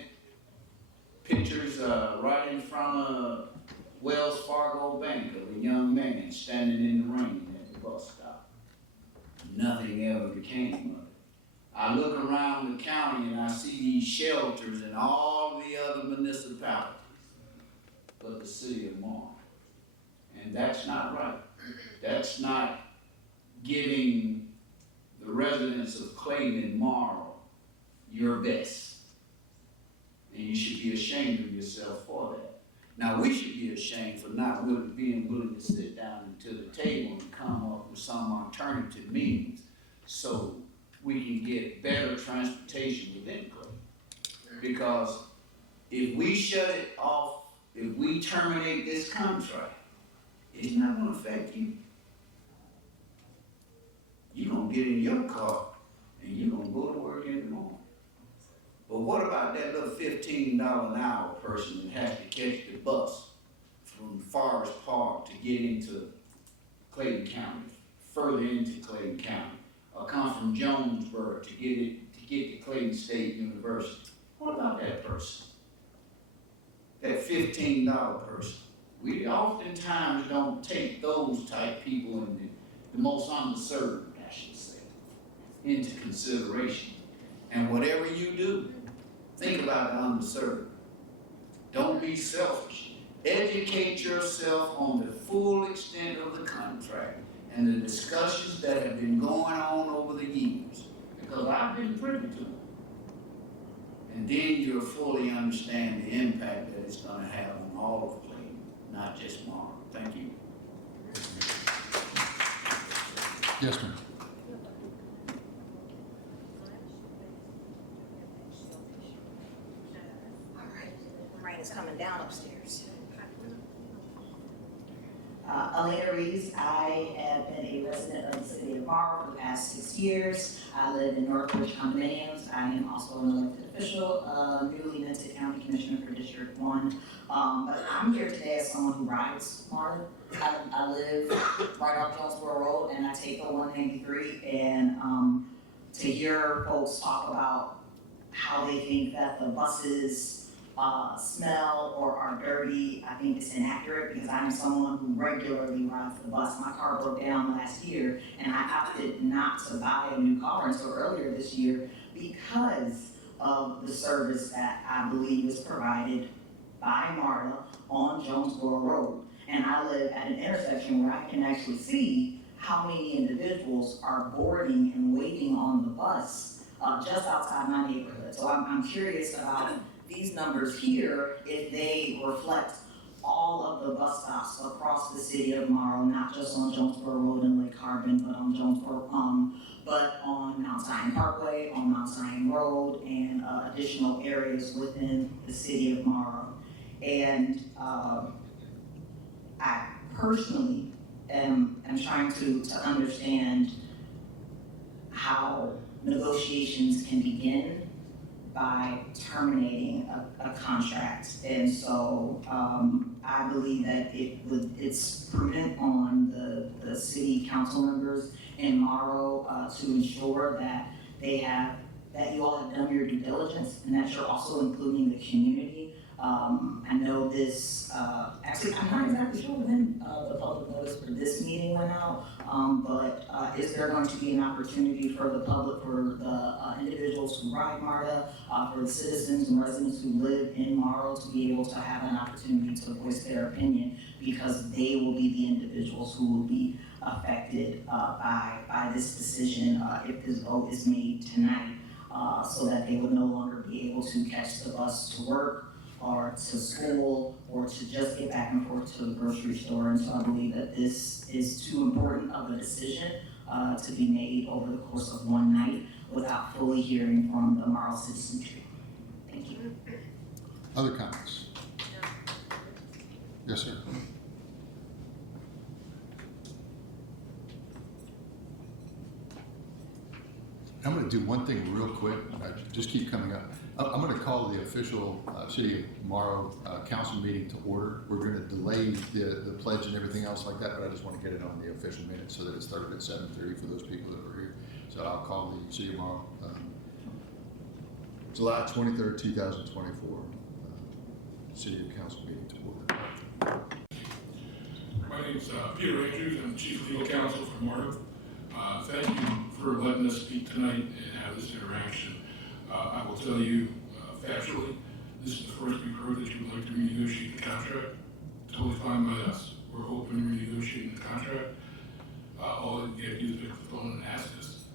pictures right in front of Wells Fargo Bank of a young man standing in the rain at the bus stop. Nothing ever became of it. I look around the county and I see these shelters in all the other municipalities, but the city of Marl. And that's not right. That's not giving the residents of Clayton and Marl your best. And you should be ashamed of yourself for that. Now, we should be ashamed for not being willing to sit down to the table and come up with some alternative means so we can get better transportation within Clayton. Because if we shut it off, if we terminate this contract, it's not gonna affect you. You're gonna get in your car and you're gonna go to work in the morning. But what about that little $15 an hour person that has to catch the bus from Forest Park to get into Clayton County, further into Clayton County, or come from Jonesboro to get to Clayton State University? What about that person? That $15 person? We oftentimes don't take those type people in the most underserved, I should say, into consideration. And whatever you do, think about the underserved. Don't be selfish. Educate yourself on the full extent of the contract and the discussions that have been going on over the years, because I've been privy to them. And then you'll fully understand the impact that it's going to have on all of Clayton, not just Marl. Thank you. Yes, ma'am. Rain is coming down upstairs. Elena Reeves, I have been a resident of the city of Marl for the past 6 years. I live in Northridge condominiums. I am also an elected official, newly minted county commissioner for District 1. But I'm here today as someone who rides Marl. I live right off Jonesboro Road and I take the 193, and to hear folks talk about how they think that the buses smell or are dirty, I think it's inaccurate, because I'm someone who regularly rides the bus. My car broke down last year and I opted not to buy a new car until earlier this year because of the service that I believe is provided by MARTA on Jonesboro Road. And I live at an intersection where I can actually see how many individuals are boarding and waiting on the bus just outside my neighborhood. So I'm curious about these numbers here, if they reflect all of the bus stops across the city of Marl, not just on Jonesboro Road and Lake Harbin, but on Jonesboro, but on Mount Zion Parkway, on Mount Zion Road, and additional areas within the city of Marl. And I personally am trying to understand how negotiations can begin by terminating a contract. And so I believe that it's prudent on the city council members in Marl to ensure that that you all have done your due diligence and that you're also including the community. I know this, actually, I'm not exactly sure when the public notice for this meeting went out, but is there going to be an opportunity for the public, for the individuals who ride MARTA, for the citizens and residents who live in Marl to be able to have an opportunity to voice their opinion, because they will be the individuals who will be affected by this decision if this vote is made tonight, so that they would no longer be able to catch the bus to work car to school or to just get back and forth to the grocery store. And so I believe that this is too important of a decision to be made over the course of one night without fully hearing from the Marl citizenry. Thank you. Other comments? Yes, sir. I'm gonna do one thing real quick, just keep coming up. I'm gonna call the official City of Morrow council meeting to order. We're gonna delay the pledge and everything else like that, but I just wanna get it on the official minute so that it started at 7:30 for those people that were here. So I'll call the City of Morrow, July 23rd, 2024, City Council meeting to order. My name's Peter Andrews. I'm the Chief Legal Counsel for Morrow. Thank you for letting us speak tonight and have this interaction. I will tell you factually, this is the first we've heard that you would like to renegotiate the contract. Totally fine by us. We're open to renegotiating the contract. All you have to do is pick up the phone and ask us.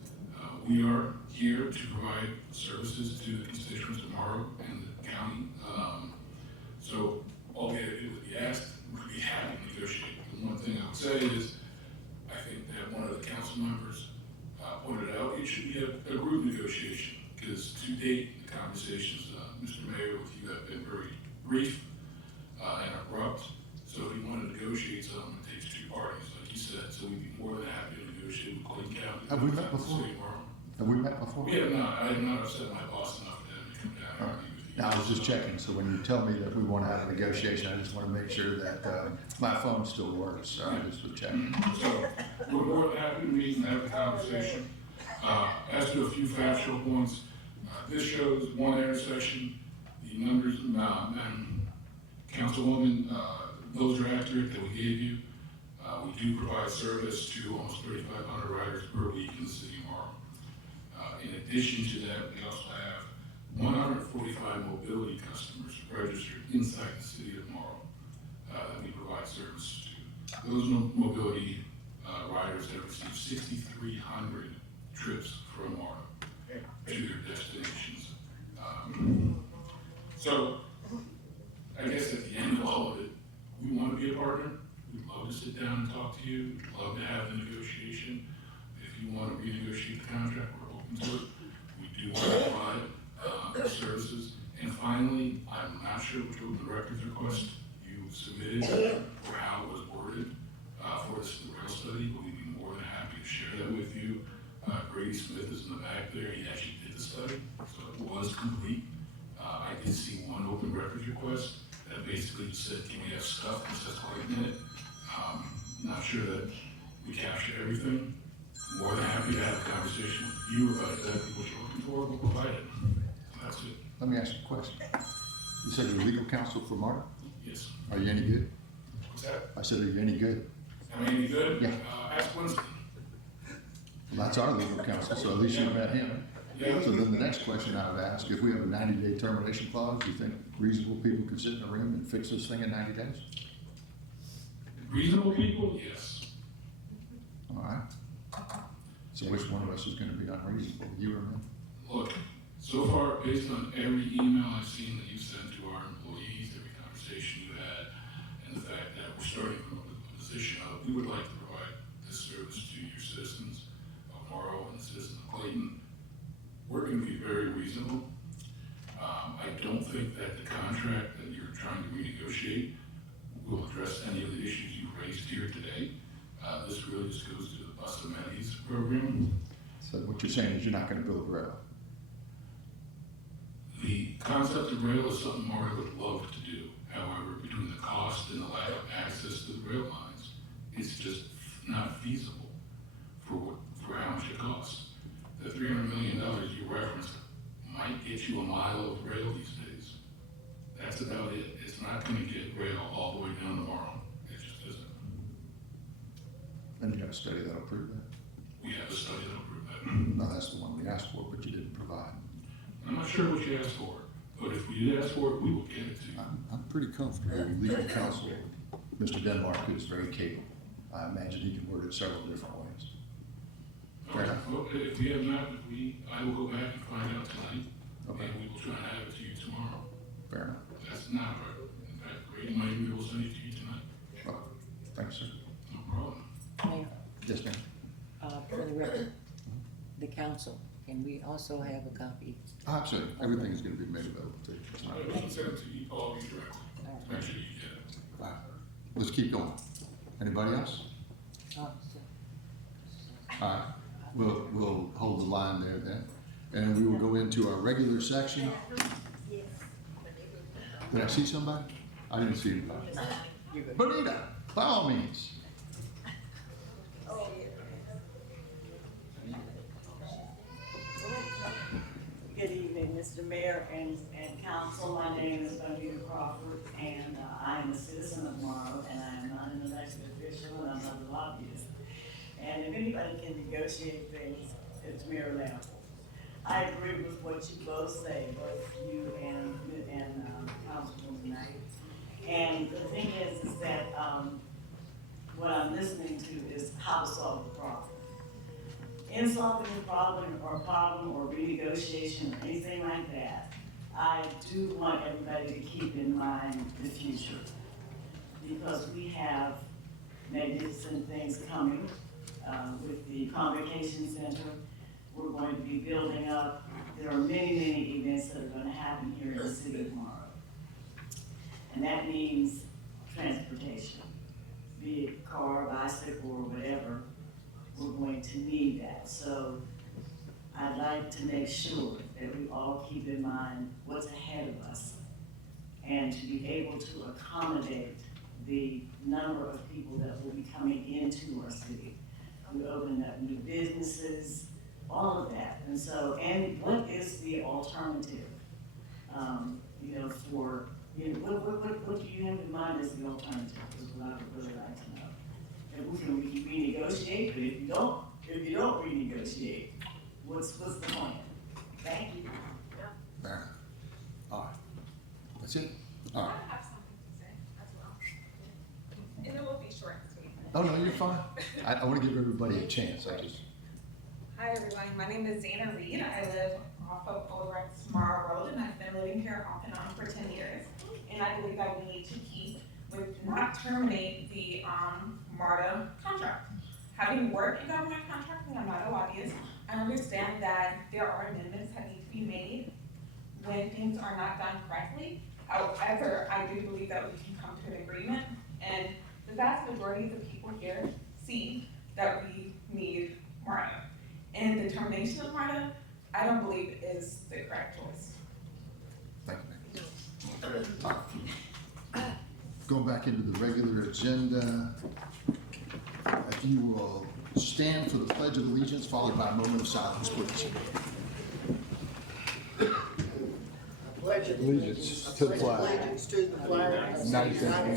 We are here to provide services to the constituents of Morrow and the county. So all we have to do is be asked, we'd be happy to negotiate. The one thing I would say is, I think that one of the council members pointed out, it should be a group negotiation, because to date, the conversations, Mr. Mayor, with you have been very brief and abrupt. So if you want to negotiate something, it takes two parties, like you said, so we'd be more than happy to negotiate with Clayton County. Have we met before? Have we met before? We have not. I have not upset my boss enough for them to come down and meet with you. Now, I was just checking, so when you tell me that we want to have a negotiation, I just want to make sure that my phone still works, so I just was checking. So we're more than happy to meet and have the conversation. As to a few factual points, this shows one intersection, the numbers, and Councilwoman, those are accurate that we gave you. We do provide service to almost 3,500 riders per week in the city of Morrow. In addition to that, we also have 145 mobility customers registered inside the city of Morrow that we provide services to. Those mobility riders have received 6,300 trips from Morrow to their destinations. So I guess at the end of all of it, we want to be a partner. We'd love to sit down and talk to you. We'd love to have the negotiation. If you want to renegotiate the contract, we're open to it. We do want to provide services. And finally, I'm not sure which open records request you submitted or how it was worded for this rail study, but we'd be more than happy to share that with you. Grady Smith is in the back there. He actually did the study, so it was complete. I did see one open records request that basically just said, can we have stuff that says Clayton in it? Not sure that we captured everything. More than happy to have a conversation with you about exactly what you're looking for. We'll provide it. So that's it. Let me ask you a question. You said you're legal counsel for Marta? Yes. Are you any good? What's that? I said, are you any good? Am I any good? Yeah. Ask Winston. Well, that's our legal counsel, so at least you met him. Yeah. So then the next question I would ask, if we have a 90-day termination clause, do you think reasonable people could sit in a room and fix this thing in 90 days? Reasonable people, yes. All right. So which one of us is gonna be unreasonable, you or me? Look, so far, based on every email I've seen that you sent to our employees, every conversation you had, and the fact that we're starting from a position of, we would like to provide this service to your citizens of Morrow and the citizens of Clayton, we're gonna be very reasonable. I don't think that the contract that you're trying to renegotiate will address any of the issues you raised here today. This really just goes to the bus amenities program. So what you're saying is you're not gonna build a rail? The concept of rail is something Morrow would love to do. However, between the cost and the lack of access to the rail lines, it's just not feasible for how much it costs. The $300 million you referenced might get you a mile of rail these days. That's about it. It's not gonna get rail all the way down to Morrow. It just isn't. And you have a study that'll prove that? We have a study that'll prove that. No, that's the one we asked for, but you didn't provide. I'm not sure what you asked for, but if we did ask for it, we will get it to you. I'm pretty comfortable with legal counsel. Mr. Denmark is very capable. I imagine he can word it several different ways. All right, well, if we have not, I will go back and find out tonight, Okay. and we will try and have it to you tomorrow. Fair enough. That's not right. In fact, Grady might even be able to send it to you tonight. Well, thanks, sir. No problem. Mayor, Yes, ma'am. for the record, the council, can we also have a copy? Absolutely. Everything is gonna be made available to you. It's not- I can send it to you, all of you directly, to make sure you get it. All right. Let's keep going. Anybody else? All right, we'll hold the line there then, and we will go into our regular section. Did I see somebody? I didn't see anybody. Bonita, by all means. Good evening, Mr. Mayor and council. My name is Bonita Crawford, and I am a citizen of Marlow, and I am not an elected official, and I'm not a lobbyist. And if anybody can negotiate things, it's Mayor Lample. I agree with what you both say, both you and Councilwoman Knight. And the thing is that what I'm listening to is how to solve the problem. In solving a problem or renegotiation or anything like that, I do want everybody to keep in mind the future. Because we have magnificent things coming with the Convocation Center. We're going to be building up. There are many, many events that are going to happen here in the city of Morrow. And that means transportation, be it car, bicycle, or whatever. We're going to need that. So I'd like to make sure that we all keep in mind what's ahead of us and to be able to accommodate the number of people that will be coming into our city. We're opening up new businesses, all of that. And so, and what is the alternative? What do you have in mind as the alternative is what I would really like to know. And we can renegotiate, but if you don't renegotiate, what's the point? Thank you. Fair enough. All right. That's it? All right. I have something to say as well. And it will be short and sweet. Oh, no, you're fine. I want to give everybody a chance. Hi, everyone. My name is Dana Reed. I live off of Old Rex Morrow Road, and I've been living here off and on for 10 years. And I believe that we need to not terminate the MARTA contract. Having worked in government contracting, I'm not a lobbyist. I understand that there are amendments that need to be made when things are not done correctly. However, I do believe that we can come to an agreement, and the vast majority of the people here see that we need MARTA. And the termination of MARTA, I don't believe is the correct choice. Thank you, ma'am. Going back into the regular agenda, if you will stand for the Pledge of Allegiance, followed by a moment of silence, please. Allegiance to the flag, United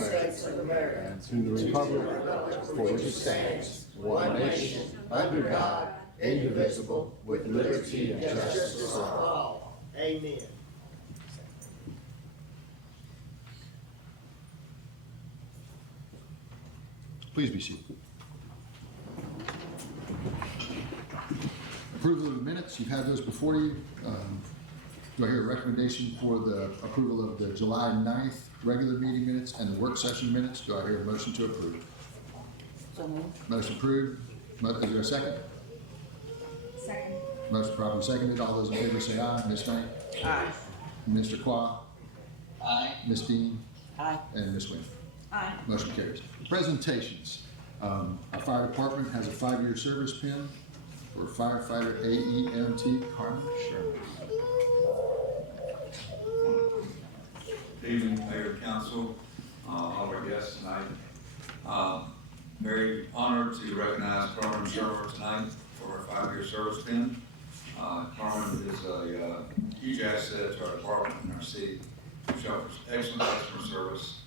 States of America, and to the republic for which it stands, one nation, under God, indivisible, with liberty and justice for all. Amen. Please be seated. Approval of the minutes, you've had those before you. Do I hear a recommendation for the approval of the July 9th regular meeting minutes and the work session minutes? Do I hear a motion to approve? So moved. Motion approved. Is there a second? Second. Motion properly seconded. All those in favor say aye. Ms. Knight? Aye. Mr. Qua? Aye. Ms. Dean? Aye. And Ms. Wynn? Aye. Motion carries. Presentations. Our fire department has a 5-year service pin for firefighter AEMT Carmen Sherman. Good evening, Mayor, Council, all our guests tonight. Very honored to recognize Carmen Sherman tonight for her 5-year service pin. Carmen is a huge asset to our department and our city. She offers excellent customer service.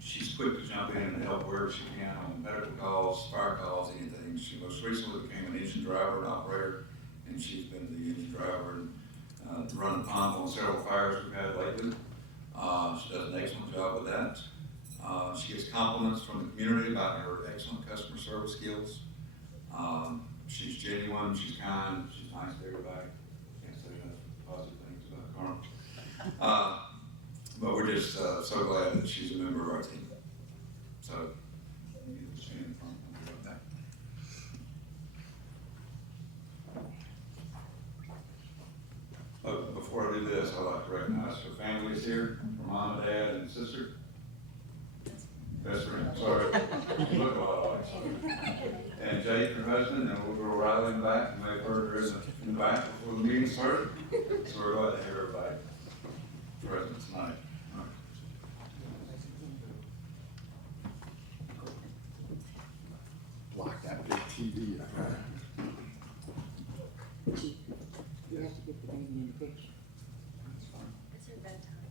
She's quick to jump in and help wherever she can on medical calls, fire calls, anything. She most recently became an engine driver and operator, and she's been the engine driver and run the pump on several fires we've had lately. She does an excellent job with that. She gets compliments from the community about her excellent customer service skills. She's genuine, she's kind, she's nice to everybody. Can't say enough positive things about Carmen. But we're just, so glad that she's a member of our team. So, Shannon, I'll do that. But before I do this, I'd like to recognize her families here, her mom, dad, and sister. Best friend, sorry. You look a lot alike. And Jake, her husband, and we'll go Riley in the back. You may have heard her in the back before the meeting started. So we're glad to have everybody present tonight. Block that big TV. Chief, you have to get the baby in the picture. It's her bedtime.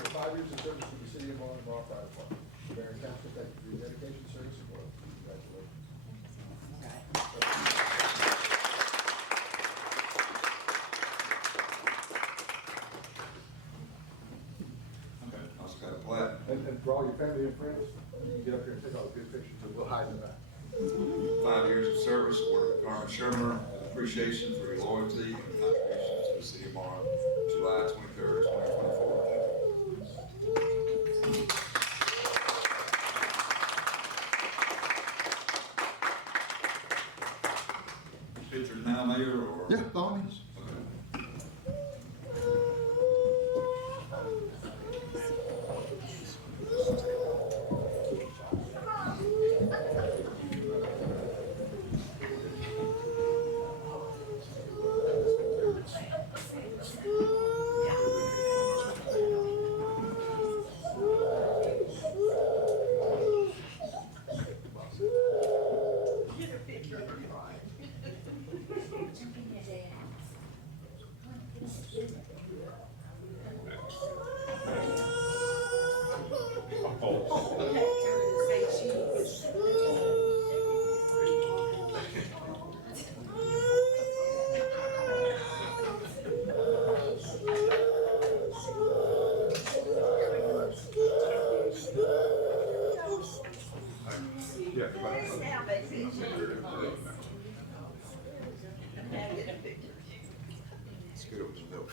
For 5 years of service to the city of Marlin Fire Department. Mayor and council, thank you for your dedication, service, and growth. Congratulations. Okay, I also got a plaque. And for all your family and friends, you can get up here and take all the good pictures, and we'll hide in the back. 5 years of service, Award of Carmen Shermer, appreciation for your loyalty and contributions to the city of Marlin, July 23rd, 2024. Pictures now, Mayor, or? Yeah, by all means. Okay. Scoot over to the middle.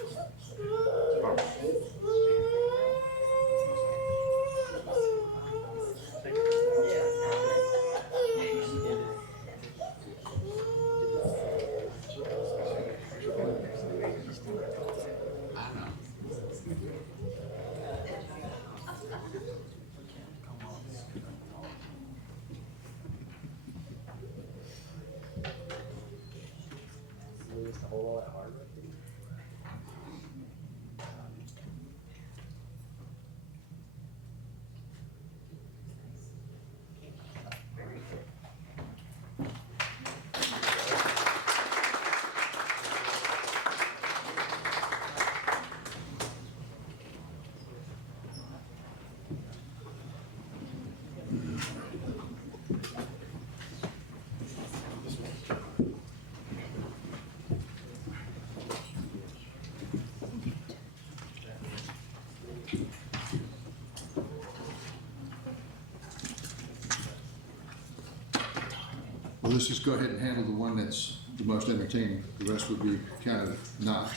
Well, let's just go ahead and handle the one that's the most entertaining. The rest would be kind of not.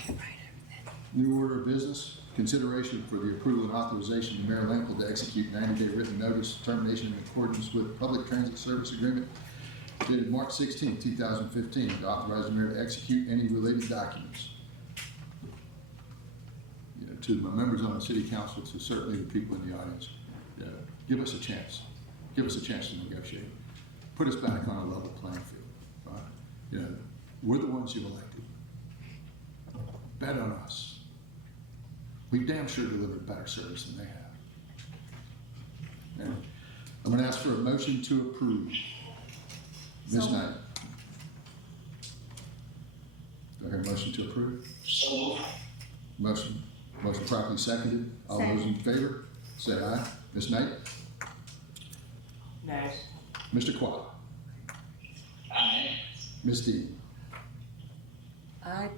New order of business, consideration for the approval and authorization of Mayor Lample to execute 90-day written notice of termination in accordance with Public Transit Service Agreement dated March 16, 2015, to authorize the mayor to execute any related documents. You know, to my members on the city council, to certainly the people in the audience, give us a chance. Give us a chance to negotiate. Put us back on a level playing field. Right? You know, we're the ones you elected. Bet on us. We damn sure delivered better service than they have. And I'm going to ask for a motion to approve. Ms. Knight. Do I hear a motion to approve? Motion properly seconded. All those in favor, say aye. Ms. Knight? Nay. Mr. Quah? Aye. Ms. Dean? I,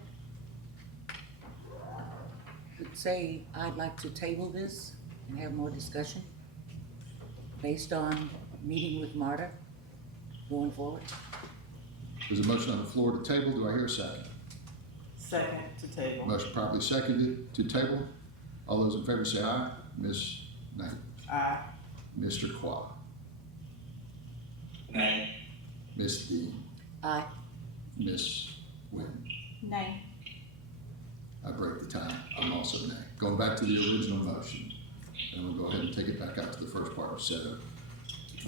say I'd like to table this and have more discussion based on meeting with Marta going forward. There's a motion on the floor to table. Do I hear a second? Second to table. Motion properly seconded to table. All those in favor say aye. Ms. Knight. Aye. Mr. Qua. Nay. Ms. Dean. Aye. Ms. Wynn. Nay. I break the tie. I'm also nay. Going back to the original motion, and we'll go ahead and take it back out to the first part of seven.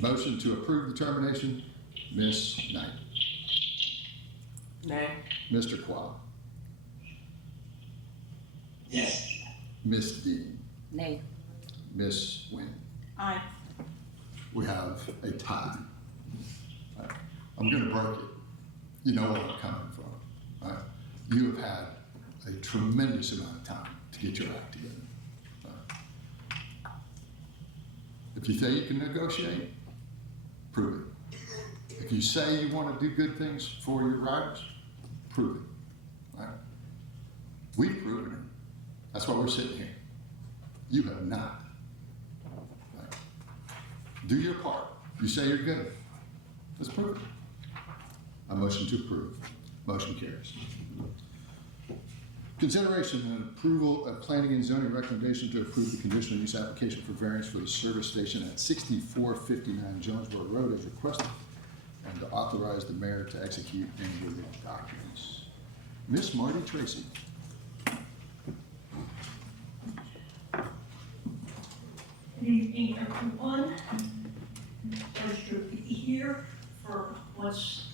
Motion to approve the termination, Ms. Knight. Nay. Mr. Qua. Yes. Ms. Dean. Nay. Ms. Wynn. Aye. We have a tie. I'm gonna break it. You know where I'm coming from, right? You have had a tremendous amount of time to get your act together. If you say you can negotiate, prove it. If you say you want to do good things for your riders, prove it. Right? We've proven it. That's why we're sitting here. You have not. Right? Do your part. You say you're good. Let's prove it. A motion to approve. Motion carries. Consideration and approval of planning and zoning recommendation to approve the conditional use application for variance for the service station at 6459 Jonesboro Road as requested, and to authorize the mayor to execute any related documents. Miss Marty Tracy. Good evening, everyone. Pleasure to be here for what's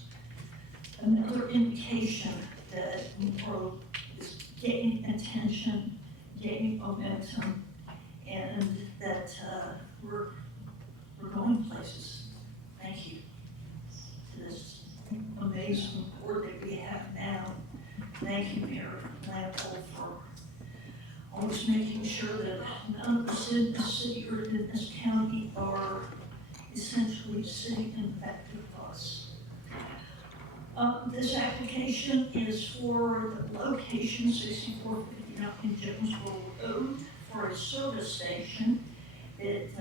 another indication that Monroe is gaining attention, gaining momentum, and that we're going places. Thank you to this amazing board that we have now. Thank you, Mayor Lample, for always making sure that none of us in this city or in this county are essentially sitting in the back of us. This application is for the location 6459 Jonesboro Road for a service station. It,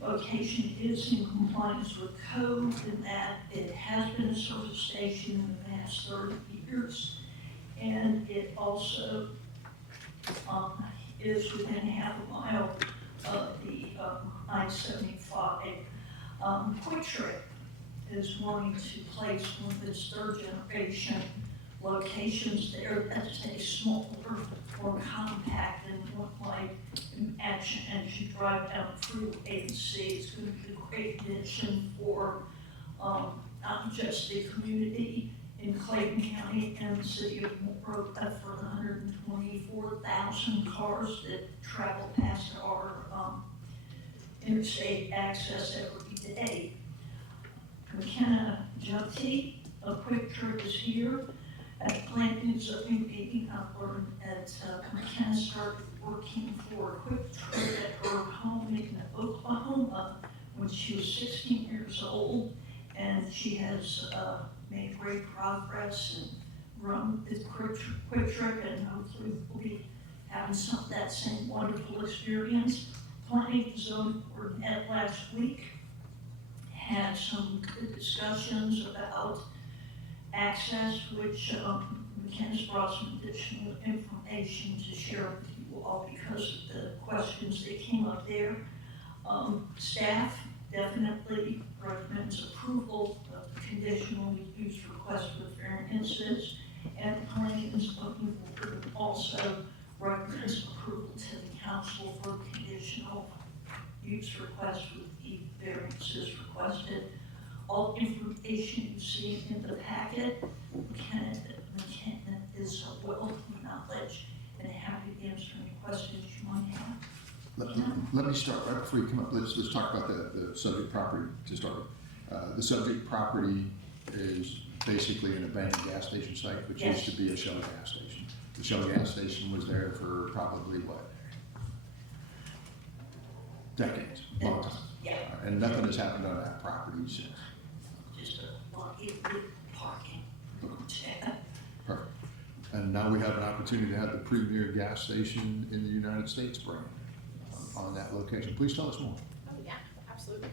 location is in compliance with code in that it has been a service station in the past 30 years. And it also is within half a mile of the I-75. Quick Trip is wanting to place one of its third generation locations there. That's a smaller, more compact than what might imagine as you drive down through A&C. It's going to be a great addition for not just the community in Clayton County and the city of Monroe, but for the 124,000 cars that travel past our interstate access every day. McKenna Juntie, a Quick Trip is here. At the planning and zoning meeting, I learned that McKenna started working for a Quick Trip at her home in Oklahoma when she was 16 years old, and she has made great progress and run the Quick Trip, and hopefully we'll be having some of that same wonderful experience. Planning and zoning board met last week, had some good discussions about access, which McKenna's brought some additional information to share with you all because of the questions that came up there. Staff definitely recommends approval of the conditional use request with variances, and the planning and zoning board also recommends approval to the council for conditional use request with the variances requested. All information you see in the packet, McKenna is well of knowledge and happy to answer any questions you might have. Let me start right before you come up. Let's talk about the subject property to start with. The subject property is basically an abandoned gas station site, which used to be a Shell gas station. The Shell gas station was there for probably what? Decades, long time. Yeah. And nothing has happened on that property since. Just a lot of parking. Perfect. And And now we have an opportunity to have the premier gas station in the United States brand on that location. Please tell us more. Oh, yeah, absolutely.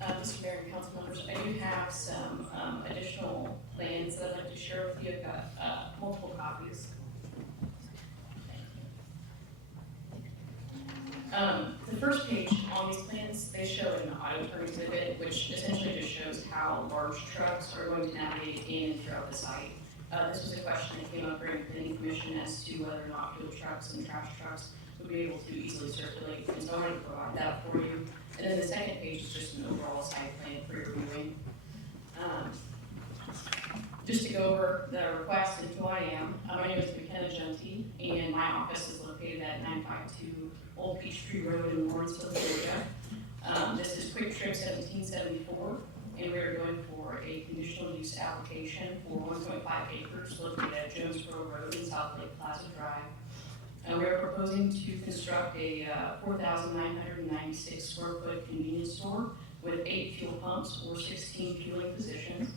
Mr. Mayor and council members, I do have some additional plans that I'd like to share with you. I've got multiple copies. The first page on these plans, they show an auto turn exhibit, which essentially just shows how large trucks are going to navigate in and throughout the site. This was a question that came up during the planning commission as to whether or not fuel trucks and trash trucks would be able to easily circulate, and so I wanted to provide that for you. And then the second page is just an overall site plan for your viewing. Just to go over the request and who I am, my name is McKenna Junty, and my office is located at 952 Old Peachtree Road in Lawrenceville, Georgia. This is Quick Trip 1774, and we are going for a conditional use application for 1.5 acres located at Jonesboro Road in South Lake Plaza Drive. We are proposing to construct a 4,996 square foot convenience store with 8 fuel pumps or 16 fueling positions.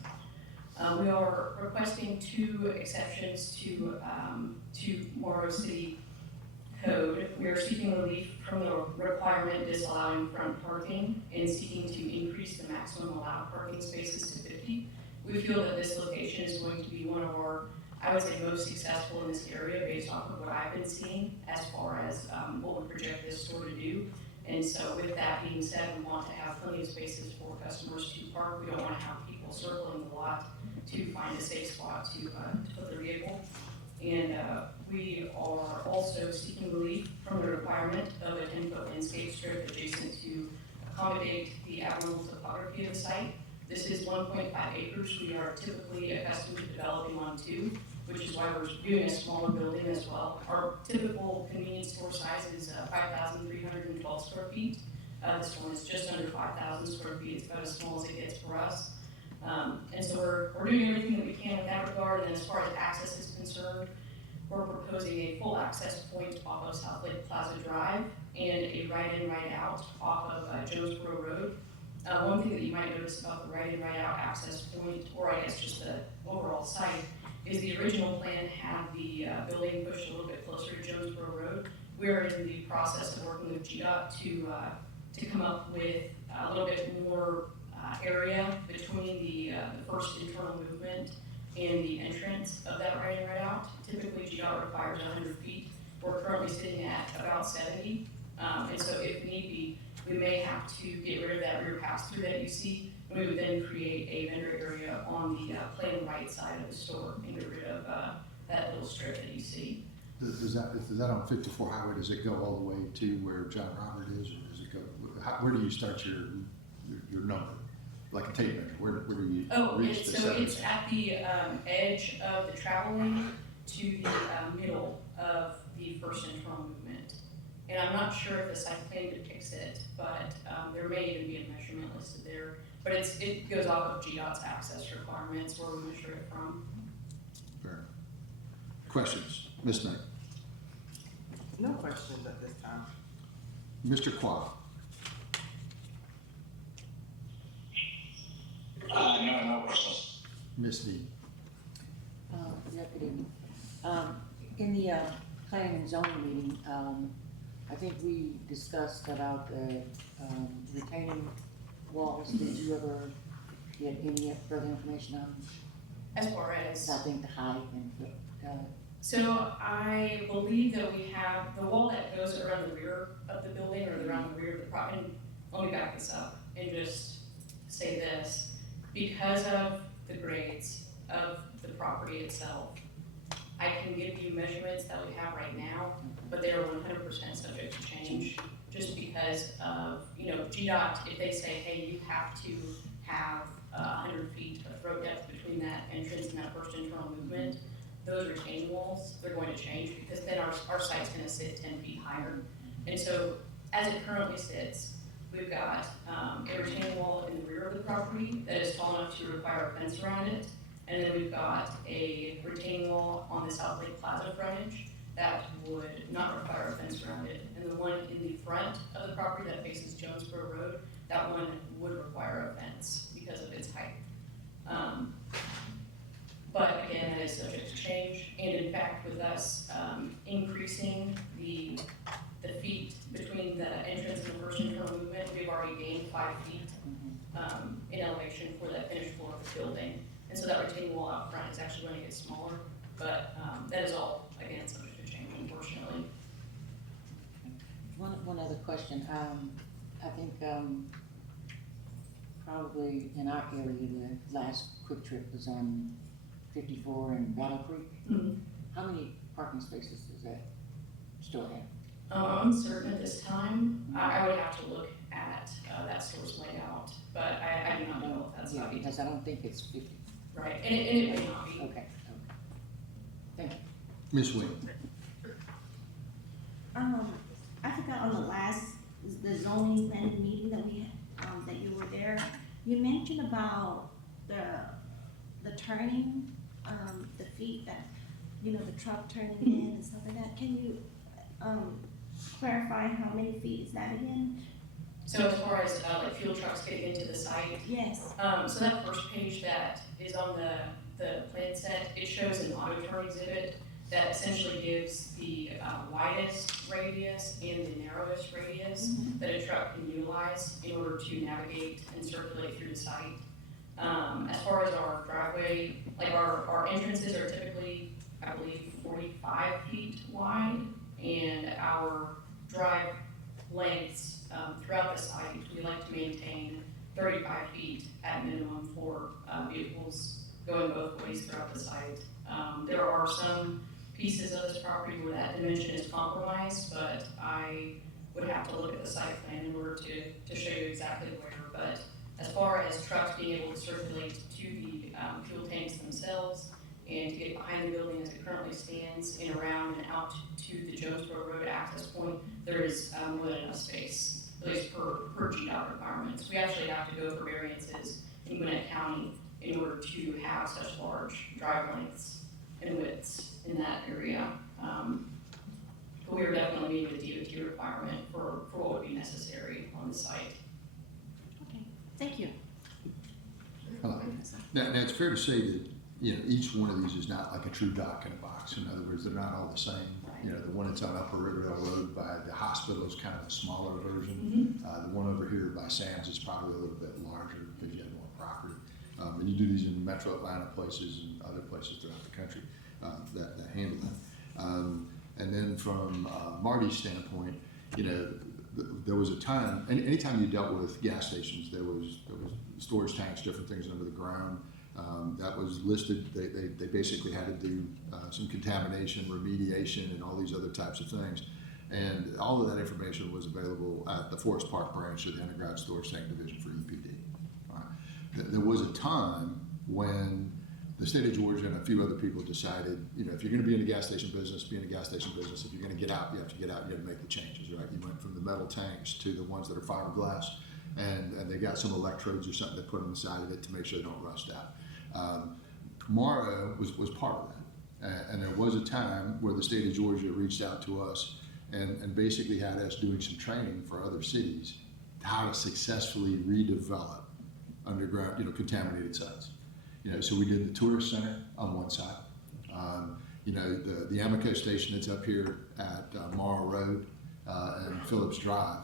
We are requesting 2 exceptions to Morrow City Code. We are seeking relief from the requirement disallowing front parking and seeking to increase the maximum allowed parking spaces to 50. We feel that this location is going to be one of our, I would say, most successful in this area based off of what I've been seeing as far as what we project this store to do. And so with that being said, we want to have plenty of spaces for customers to park. We don't want to have people circling the lot to find a safe spot to put their vehicle. And we are also seeking relief from the requirement of a 10-foot landscape strip adjacent to accommodate the abnormal topography of the site. This is 1.5 acres. We are typically accustomed to developing on 2, which is why we're doing a smaller building as well. Our typical convenience store size is 5,312 square feet. This one is just under 5,000 square feet. It's about as small as it gets for us. And so we're doing everything that we can in that regard. And as far as access is concerned, we're proposing a full access point off of South Lake Plaza Drive and a right-in, right-out off of Jonesboro Road. One thing that you might notice about the right-in, right-out access point, or I guess just the overall site, is the original plan had the building pushed a little bit closer to Jonesboro Road. We're in the process of working with GDOT to come up with a little bit more area between the first internal movement and the entrance of that right-in, right-out. Typically, GDOT requires 100 feet. We're currently sitting at about 70. And so if need be, we may have to get rid of that rear pass-through that you see. We would then create a vendor area on the plain right side of the store and get rid of that little strip that you see. Is that on 54 Highway? Does it go all the way to where John Robert is, or does it go, where do you start your number? Like a tape measure, where do you reach the so 70? it's at the edge of the travel lane to the middle of the first internal movement. And I'm not sure if the site plan depicts it, but there may even be a measurement listed there. But it goes off of GDOT's access requirements where we measure it from. Fair enough. Questions? Ms. Knight? No questions at this time. Mr. Qua? No questions. Ms. D? Yeah, good evening. In the planning and zoning meeting, I think we discussed about the retaining walls. Did you ever get any further information on? As far as? I think the height and So I believe that we have the wall that goes around the rear of the building or around the rear of the property. Let me back this up and just say this. Because of the grades of the property itself, I can give you measurements that we have right now, but they are 100% subject to change just because of, GDOT, if they say, hey, you have to have 100 feet of road depth between that entrance and that first internal movement, those retaining walls, they're going to change because then our site's going to sit 10 feet higher. And so as it currently sits, we've got a retaining wall in the rear of the property that is tall enough to require a fence around it. And then we've got a retaining wall on the South Lake Plaza frontage that would not require a fence around it. And the one in the front of the property that faces Jonesboro Road, that one would require a fence because of its height. building. And so that retaining wall out front is actually going to get smaller, but that is all, again, subject to change, unfortunately. One other question, I think, probably in our area, the last Quick Trip was on 54 in Battle Creek. Mhm. How many parking spaces does that store have? I'm uncertain at this time. I would have to look at that store's layout, but I do not know if that's Yeah, how because I don't think it's 50. right, and it may not be. Okay, thank you. Ms. Wing? I forgot on the last, the zoning planning meeting that we had, that you were there, you mentioned about the turning, the feet that, you know, the truck turning in and stuff like that. Can you, clarify how many feet is that again? So as far as like fuel trucks getting into the site, Yes. so that first page that is on the plan set, it shows an auto turn exhibit that essentially gives the widest radius and the narrowest radius that a truck can utilize in order to navigate and circulate through the site. As far as our driveway, like our entrances are typically, I believe, 45 feet wide, and our drive lengths throughout the site, we like to maintain 35 feet at minimum for vehicles going both ways throughout the site. There are some pieces of this property where that dimension is compromised, but I would have to look at the site plan in order to show you exactly where. But as far as trucks being able to circulate to the fuel tanks themselves and to get behind the building as it currently stands and around and out to the Jonesboro Road access point, there is more than enough space, at least per GDOT requirements. We actually have to go for variances in Gwinnett County in order to have such large drive lengths and widths in that area. But we are definitely meeting the DOT requirement for what would be necessary on the site. Okay, thank you. Hello. Now, it's fair to say that, you know, each one of these is not like a true dock in a box. In other words, they're not all the same. You know, the one that's on Upper Riverdale Road by the hospital is kind of a smaller version. The one over here by Sam's is probably a little bit larger because you have more property. And you do these in Metro Atlanta places and other places throughout the country that handle that. And then from Marty's standpoint, you know, there was a time, anytime you dealt with gas stations, there was storage tanks, different things under the ground. That was listed. They basically had to do some contamination, remediation, and all these other types of things. And all of that information was available at the Forest Park branch of the Underground Storage Tank Division for EPD. Right. There was a time when the state of Georgia and a few other people decided, you know, if you're going to be in the gas station business, be in the gas station business. If you're going to get out, you have to get out. You have to make the changes, right? You went from the metal tanks to the ones that are fiberglass, and they got some electrodes or something they put on the side of it to make sure they don't rust out. Morrow was part of that, and there was a time where the state of Georgia reached out to us and basically had us doing some training for other cities how to successfully redevelop underground, you know, contaminated sites. You know, so we did the tourist center on one side. You know, the Amoco station that's up here at Morrow Road and Phillips Drive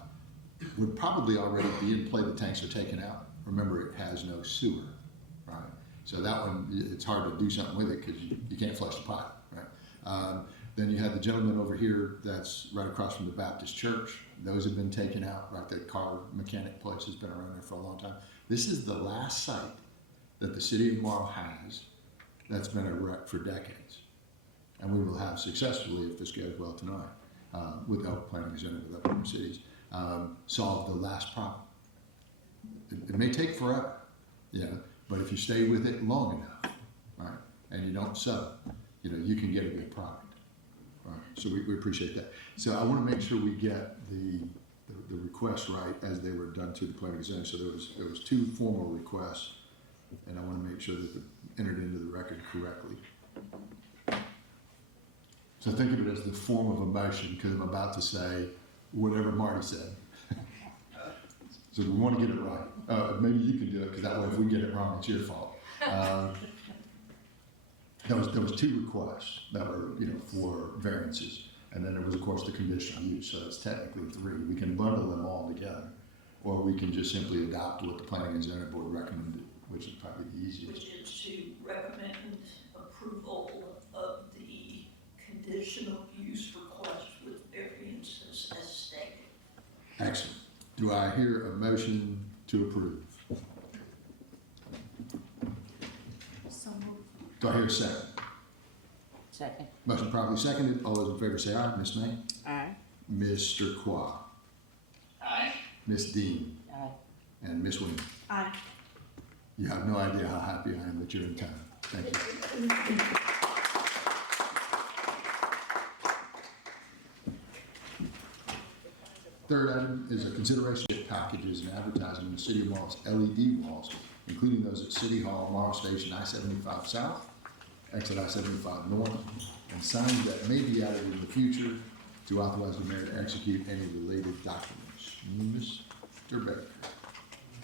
would probably already be in play. The tanks are taken out. Remember, it has no sewer, right? So that one, it's hard to do something with it because you can't flush the pipe, right? Then you have the gentleman over here that's right across from the Baptist Church. Those have been taken out, right? The car mechanic place has been around there for a long time. This is the last site that the city of Morrow has that's been a wreck for decades. And we will have successfully, if this goes well tonight, with the Health Planning Center with other cities, solve the last problem. It may take forever, you know, but if you stay with it long enough, right, and you don't settle, you know, you can get a good product. Right. So we appreciate that. So I want to make sure we get the requests right as they were done through the planning center. So there was two formal requests, and I want to make sure that they're entered into the record correctly. So think of it as the form of a motion, because I'm about to say whatever Marty said. So we want to get it right. Maybe you can do it, because that way if we get it wrong, it's your fault. There was two requests that were, you know, for variances, and then there was, of course, the conditional use. So it's technically three. We can bundle them all together, or we can just simply adopt what the Planning and Zoning Board recommended, which is probably the easiest. recommend approval of the conditional use request with variances as stated. Excellent. Do I hear a motion to approve? So moved. Do I hear a second? Second. Motion properly seconded. All those in favor say aye. Ms. May? Aye. Mr. Qua? Aye. Ms. Dean? Aye. And Ms. Williams? Aye. You have no idea how happy I am that you're in town. Thank you. Third item is a consideration of packages and advertising in the City of Marl's LED walls, including those at City Hall, Marl Station, I-75 South, exit I-75 North, and signs that may be added in the future to authorize the mayor to execute any related documents. Mr. Baker.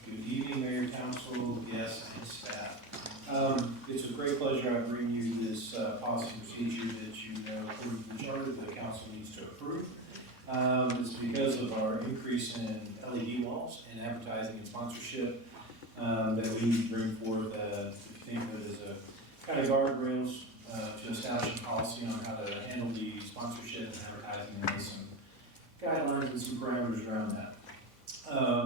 Good evening, Mayor, Council, guests, and staff. It's a great pleasure I bring you this policy procedure that you know, according to the charter, the council needs to approve. It's because of our increase in LED walls and advertising and sponsorship that we bring forth, think of it as a kind of guardrails to establish a policy on how to handle the sponsorship and advertising and some guidelines and some parameters around that.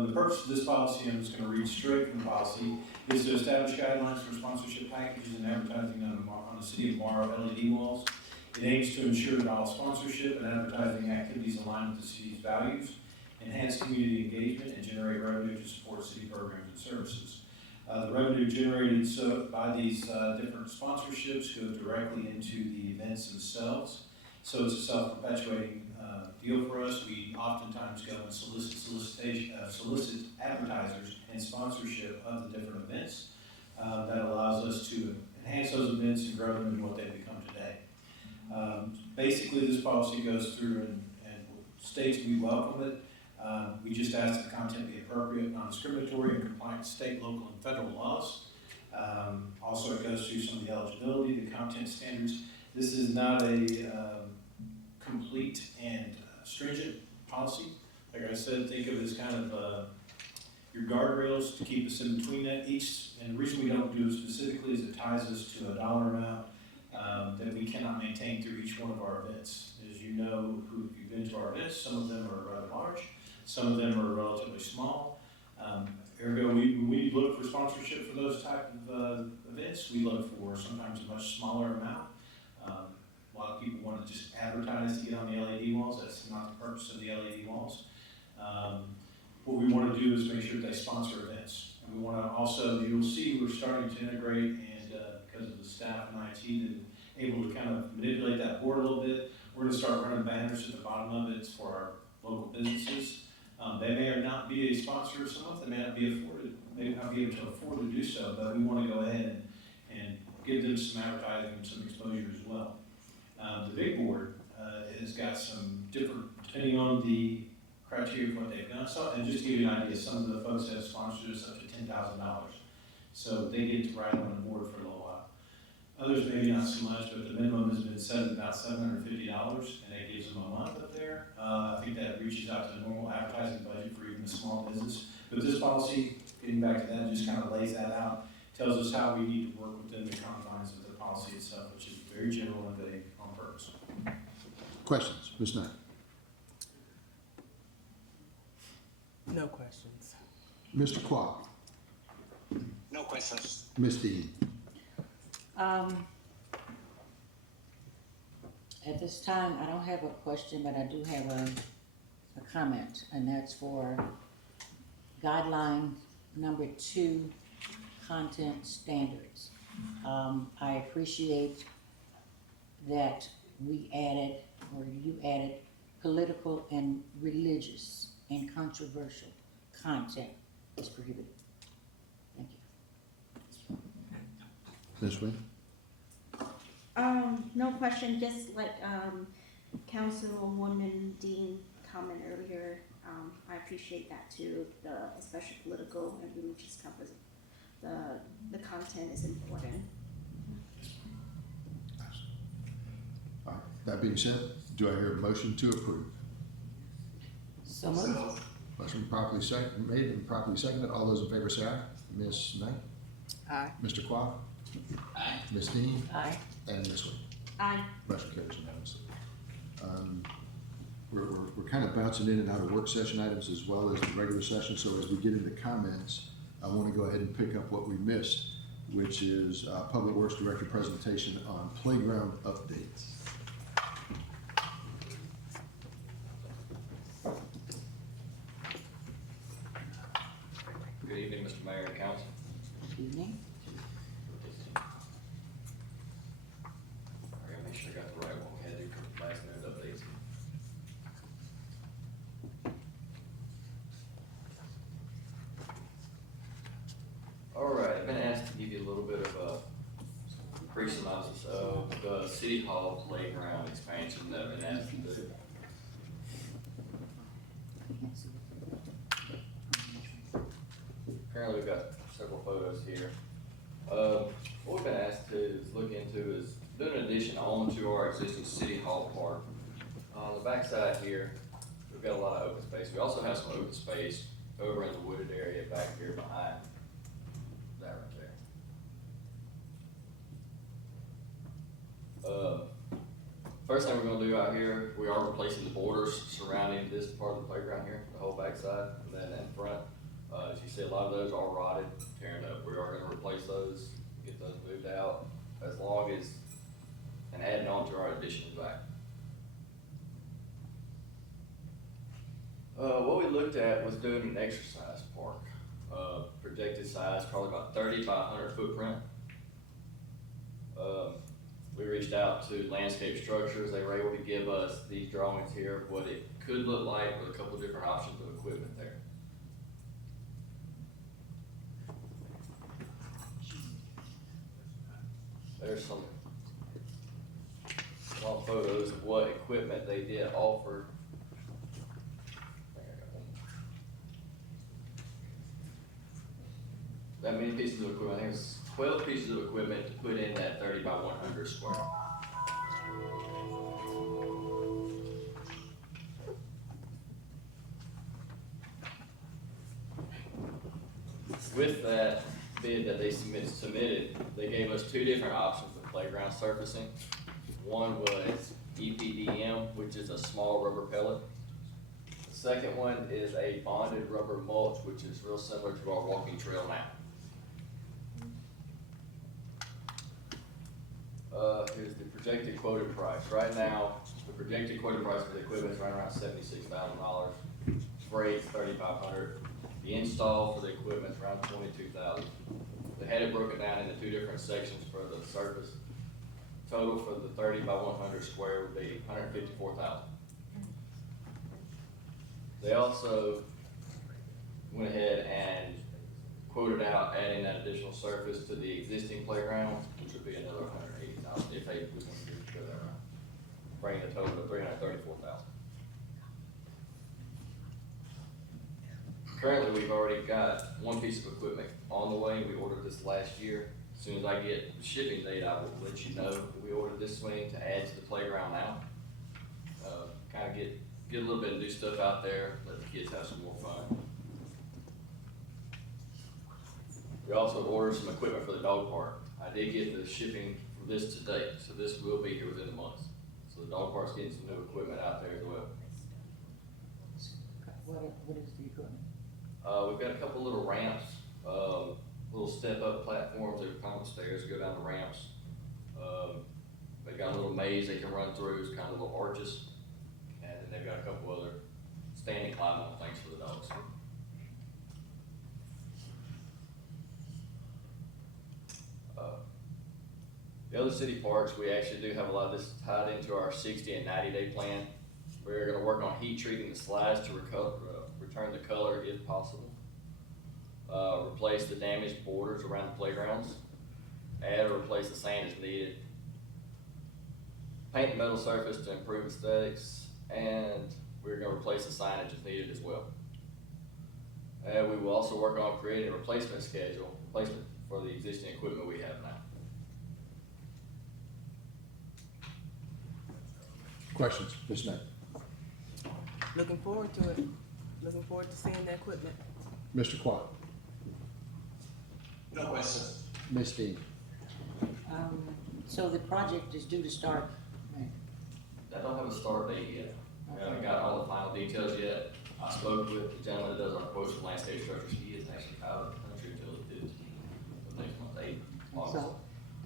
The purpose of this policy, I'm just going to read straight from the policy, is to establish guidelines for sponsorship packages and advertising on the City of Morrow LED walls. It aims to ensure that all sponsorship and advertising activities align with the city's values, enhance community engagement, and generate revenue to support city programs and services. The revenue generated by these different sponsorships go directly into the events themselves. So it's a self-perpetuating deal for us. We oftentimes go and solicit advertisers and sponsorship of the different events. That allows us to enhance those events and grow them into what they've become today. Basically, this policy goes through and states we welcome it. We just ask that the content be appropriate, non-discriminatory, and compliant with state, local, and federal laws. Also, it goes through some of the eligibility, the content standards. This is not a complete and stringent policy. Like I said, think of it as kind of your guardrails to keep us in between that. And the reason we don't do it specifically is it ties us to a dollar amount that we cannot maintain through each one of our events. As you know, who you've been to our events, some of them are rather large, some of them are relatively small. Ergo, when we look for sponsorship for those type of events, we look for sometimes a much smaller amount. A lot of people want to just advertise to get on the LED walls. That's not the purpose of the LED walls. What we want to do is make sure that they sponsor events. And we want to also, you'll see we're starting to integrate, and because of the staff and IT and able to kind of manipulate that board a little bit, we're going to start running banners at the bottom of it for our local businesses. They may or not be a sponsor of someone, they may not be able to afford to do so, but we want to go ahead and give them some advertising and some exposure as well. The big board has got some different, depending on the criteria of what they've done. So, and just to give you an idea, some of the folks have sponsored us up to $10,000. So they get to ride on the board for a little while. Others maybe not so much, but the minimum has been set at about $750, and that gives them a month up there. I think that reaches out to the normal advertising budget for even a small business. But this policy, getting back to that, just kind of lays that out, tells us how we need to work within the confines of the policy itself, which is very general and vague on purpose. Questions? Ms. Knight? No questions. Mr. Qua? No questions. Ms. Dean? At this time, I don't have a question, but I do have a comment, and that's for guideline number 2, content standards. I appreciate that we added, or you added, political and religious and controversial content is prohibited. Thank you. Ms. Wynn? No question, just like, Councilwoman Dean commented earlier, I appreciate that too, especially political and religious covers. The content is important. All right. That being said, do I hear a motion to approve? So moved. Motion made and properly seconded. All those in favor say aye. Ms. Knight? Aye. Mr. Qua? Aye. Ms. Dean? Aye. And Ms. Wade? Aye. Motion carries unanimously. We're kind of bouncing in and out of work session items as well as the regular session, so as we get into comments, I want to go ahead and pick up what we missed, which is Public Works Director presentation on playground updates. Good evening, Mr. Mayor and Council. Evening. I gotta make sure I got the right one. We had to do last minute updates. All right, I've been asked to give you a little bit of a brief synopsis of the City Hall playground expansion that I've been asked to do. Currently, we've got several photos here. What we've been asked to look into is doing an addition onto our existing City Hall park. On the backside here, we've got a lot of open space. We also have some open space over in the wooded area back here behind that right there. First thing we're gonna do out here, we are replacing the borders surrounding this part of the playground here, the whole backside, and then in front. As you see, a lot of those are rotted, tearing up. We are gonna replace those, get those moved out, as long as, and adding on to our addition back. What we looked at was doing an exercise park. Projected size, probably about 30 by 100 footprint. We reached out to Landscape Structures. They were able to give us these drawings here of what it could look like with a couple different options of equipment there. There's some long photos of what equipment they did offer. That many pieces of equipment, I think it's 12 pieces of equipment to put in that 30 by 100 square. With that bid that they submitted, they gave us two different options for playground surfacing. One was EPDM, which is a small rubber pellet. The second one is a bonded rubber mulch, which is real similar to our walking trail now. Here's the projected quoted price. Right now, the projected quoted price for the equipment is right around $76,000. Freight, $3,500. The install for the equipment is around $22,000. They had it broken down into two different sections for the surface. Total for the 30 by 100 square would be $154,000. They also went ahead and quoted out adding that additional surface to the existing playground, which would be another $180,000 if they was going to go that route, bringing the total to $334,000. Currently, we've already got one piece of equipment on the way. We ordered this last year. As soon as I get the shipping date, I will let you know. We ordered this swing to add to the playground now. Kind of get a little bit of new stuff out there, let the kids have some more fun. We also ordered some equipment for the dog park. I did get the shipping for this today, so this will be here within a month. So the dog park's getting some new equipment out there as well. What is the equipment? We've got a couple little ramps, little step-up platforms that come up the stairs, go down the ramps. They've got a little maze they can run through, it's kind of little arches. And then they've got a couple other standing climb on things for the dogs. The other city parks, we actually do have a lot of this tied into our 60 and 90-day plan. We're gonna work on heat treating the slides to return the color if possible. Replace the damaged borders around the playgrounds. Add or replace the sand as needed. Paint the metal surface to improve aesthetics. And we're gonna replace the signage as needed as well. And we will also work on creating a replacement for the existing equipment we have now. Questions, Ms. Knight? Looking forward to it. Looking forward to seeing the equipment. Mr. Quad? No question. Ms. Dean? So the project is due to start, That don't have a start date yet. We haven't got all the final details yet. I spoke with the gentleman that does our quotes for landscape structures. He is actually out of the country until the 15th of next month, August. so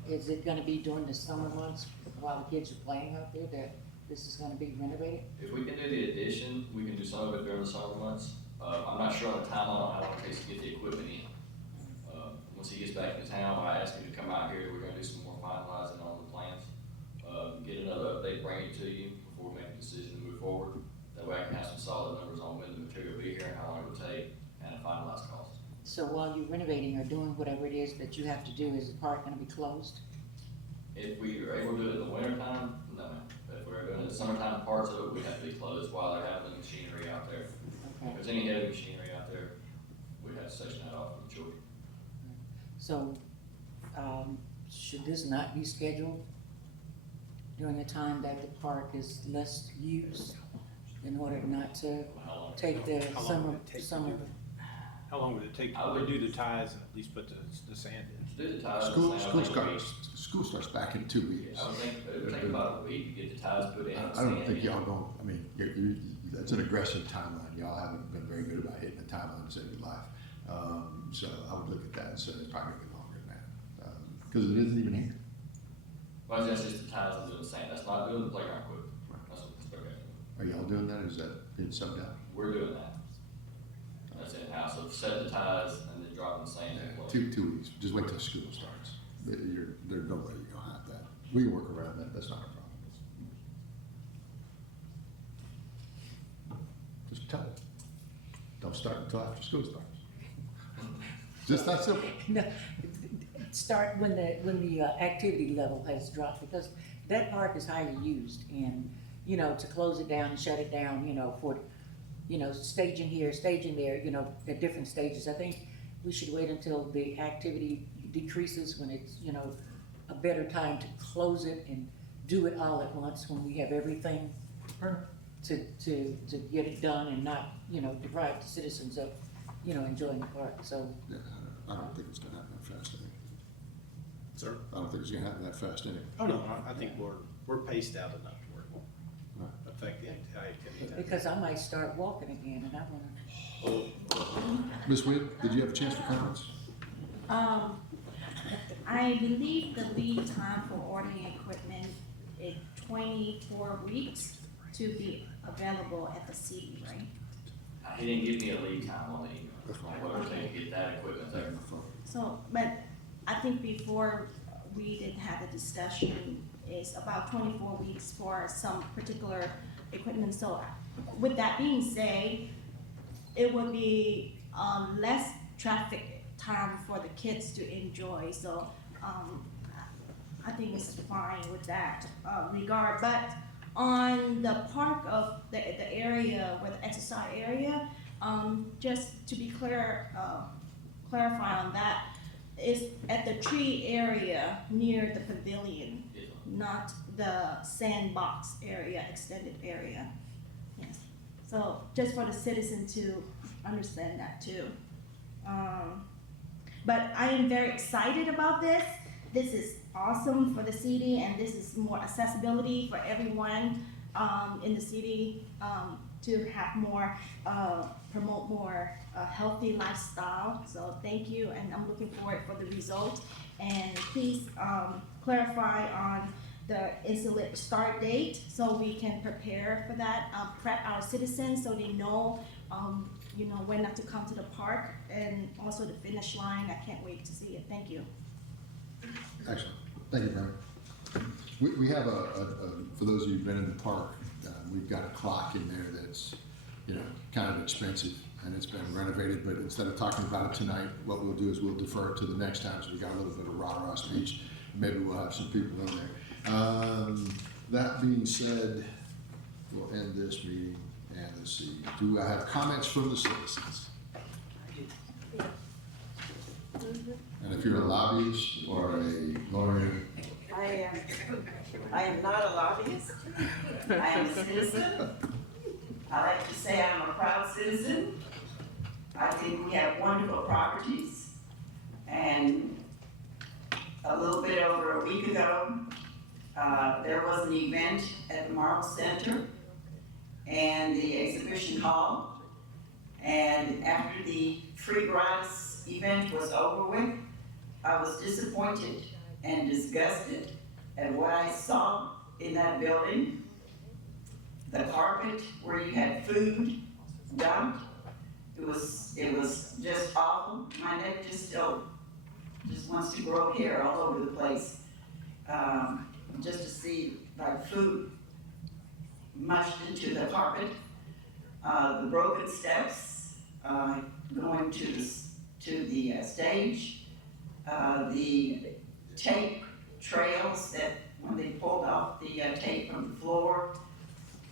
is it gonna be during the summer months while the kids are playing out there that this is gonna be renovated? If we can do the addition, we can do some of it during the summer months. I'm not sure on the timeline on how long it takes to get the equipment in. Once he gets back in town, I asked him to come out here. We're gonna do some more finalizing on the plans. Get another update, bring it to you before we make a decision to move forward. That way I can have some solid numbers on when the material will be here and how long it will take and a finalized cost. So while you're renovating or doing whatever it is that you have to do, is the park gonna be closed? If we are able to do it in the winter time, no. If we're doing the summertime parts of it, we have to be closed while they're having the machinery out there. If there's any heavy machinery out there, we have to section that off from the children. So, should this not be scheduled during a time that the park is less used in order not to take the How long summer, would it take to summer? do How long would it take I to would- do the ties and at least put the sand in? To do the ties. School, it's school like a week. starts back in 2 weeks. I would think it would take about a week to get the ties put in. I and don't sand think in. y'all don't, I mean, that's an aggressive timeline. Y'all haven't been very good about hitting the timeline to save your life. So I would look at that and say it's probably gonna be longer than that, because it isn't even here. Well, that's just the ties and doing the sand. That's not doing the playground equipment. That's what the playground equipment. Are y'all doing that? Is that being subbed out? We're doing that. That's in-house. So set the ties and then dropping the sand in place. 2 weeks. Just wait till school starts. There's no way you're gonna have that. We can work around that. That's not a problem. Just tell them. Don't start until after school starts. Just that simple. No, start when the activity level has dropped, because that park is highly used, and, you know, to close it down and shut it down, you know, for, you know, staging here, staging there, you know, at different stages. I think we should wait until the activity decreases, when it's, you know, a better time to close it and do it all at once, when we have everything to get it done and not, you know, deprive the citizens of, you know, enjoying the park, so. Yeah, I don't think it's gonna happen that fast anyway. Sir? I don't think it's gonna happen that fast anyway. Oh, no, I think we're paced out enough to where it won't Right. affect the activity. Because I might start walking again, and I wanna. Ms. Wynn, did you have a chance for comments? I believe the lead time for ordering equipment is 24 weeks to be available at the city, right? He didn't give me a lead time on the email. On what it would take to get that equipment there. So, but I think before we did have a discussion, is about 24 weeks for some particular equipment. So with that being said, it would be less traffic time for the kids to enjoy. So I think it's fine with that regard. But on the park of the area, with the exercise area, just to be clear, clarify on that, is at the tree area near the pavilion, not the sandbox area, extended area. Yes. So just for the citizen to understand that too. But I am very excited about this. This is awesome for the city, and this is more accessibility for everyone in the city to have more, promote more healthy lifestyle. So thank you, and I'm looking forward for the result. And please clarify on the incident start date so we can prepare for that, prep our citizens so they know, you know, when not to come to the park, and also the finish line. I can't wait to see it. Thank you. Excellent. Thank you, Mary. We have for those of you who've been in the park, we've got a clock in there that's, you know, kind of expensive, and it's been renovated, but instead of talking about it tonight, what we'll do is we'll defer it to the next time, so we got a little bit of rah-rah speech. Maybe we'll have some people in there. That being said, we'll end this meeting, and let's see, do I have comments from the citizens? And if you're a lobbyist or a lawyer, I am not a lobbyist. I am a citizen. I like to say I'm a proud citizen. I think we have wonderful properties, and a little bit over a week ago, there was an event at the Marl Center and the exhibition hall. And after the free gratis event was over with, I was disappointed and disgusted at what I saw in that building. The carpet where you had food dumped, it was just awful. My neck just wants to grow hair all over the place. Just to see like food mushed into the carpet, the broken steps going to the stage, the tape trails that when they pulled off the tape from the floor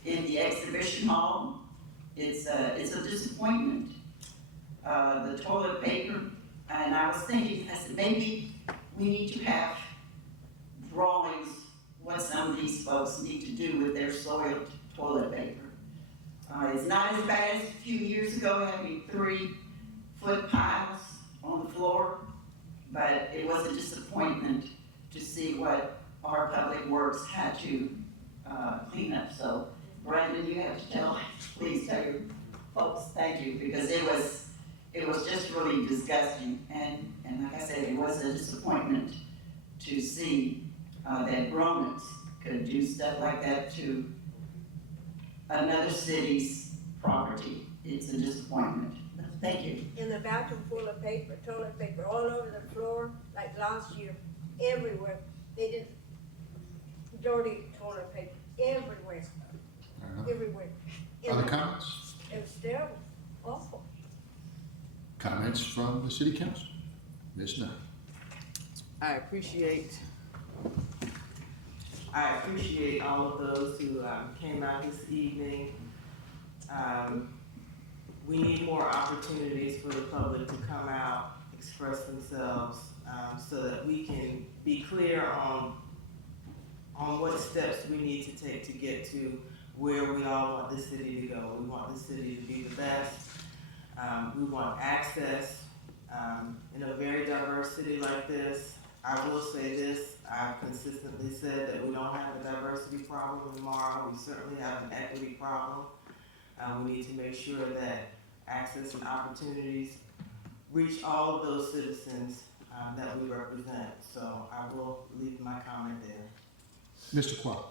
in the exhibition hall, it's a disappointment. The toilet paper, and I was thinking, I said, maybe we need to have drawings what some of these folks need to do with their soiled toilet paper. It's not as bad as a few years ago, having 3-foot piles on the floor, but it was a disappointment to see what our public works had to clean up. So, Brandon, you have to please tell your folks thank you, because it was just really disgusting, and like I said, it was a disappointment to see that grown-ups could do stuff like that to another city's property. It's a disappointment. Thank you. In the bathroom full of paper, toilet paper, all over the floor, like last year, everywhere. They did dirty toilet paper, everywhere, everywhere. Other comments? It was terrible, awful. Comments from the city council? Ms. Knight. I appreciate all of those who came out this evening. We need more opportunities for the public to come out, express themselves, so that we can be clear on what steps we need to take to get to where we all want the city to go. We want the city to be the best. We want access in a very diverse city like this. I will say this, I've consistently said that we don't have a diversity problem tomorrow. We certainly have an equity problem. We need to make sure that access and opportunities reach all of those citizens that we represent. So I will leave my comment there. Mr. Quah.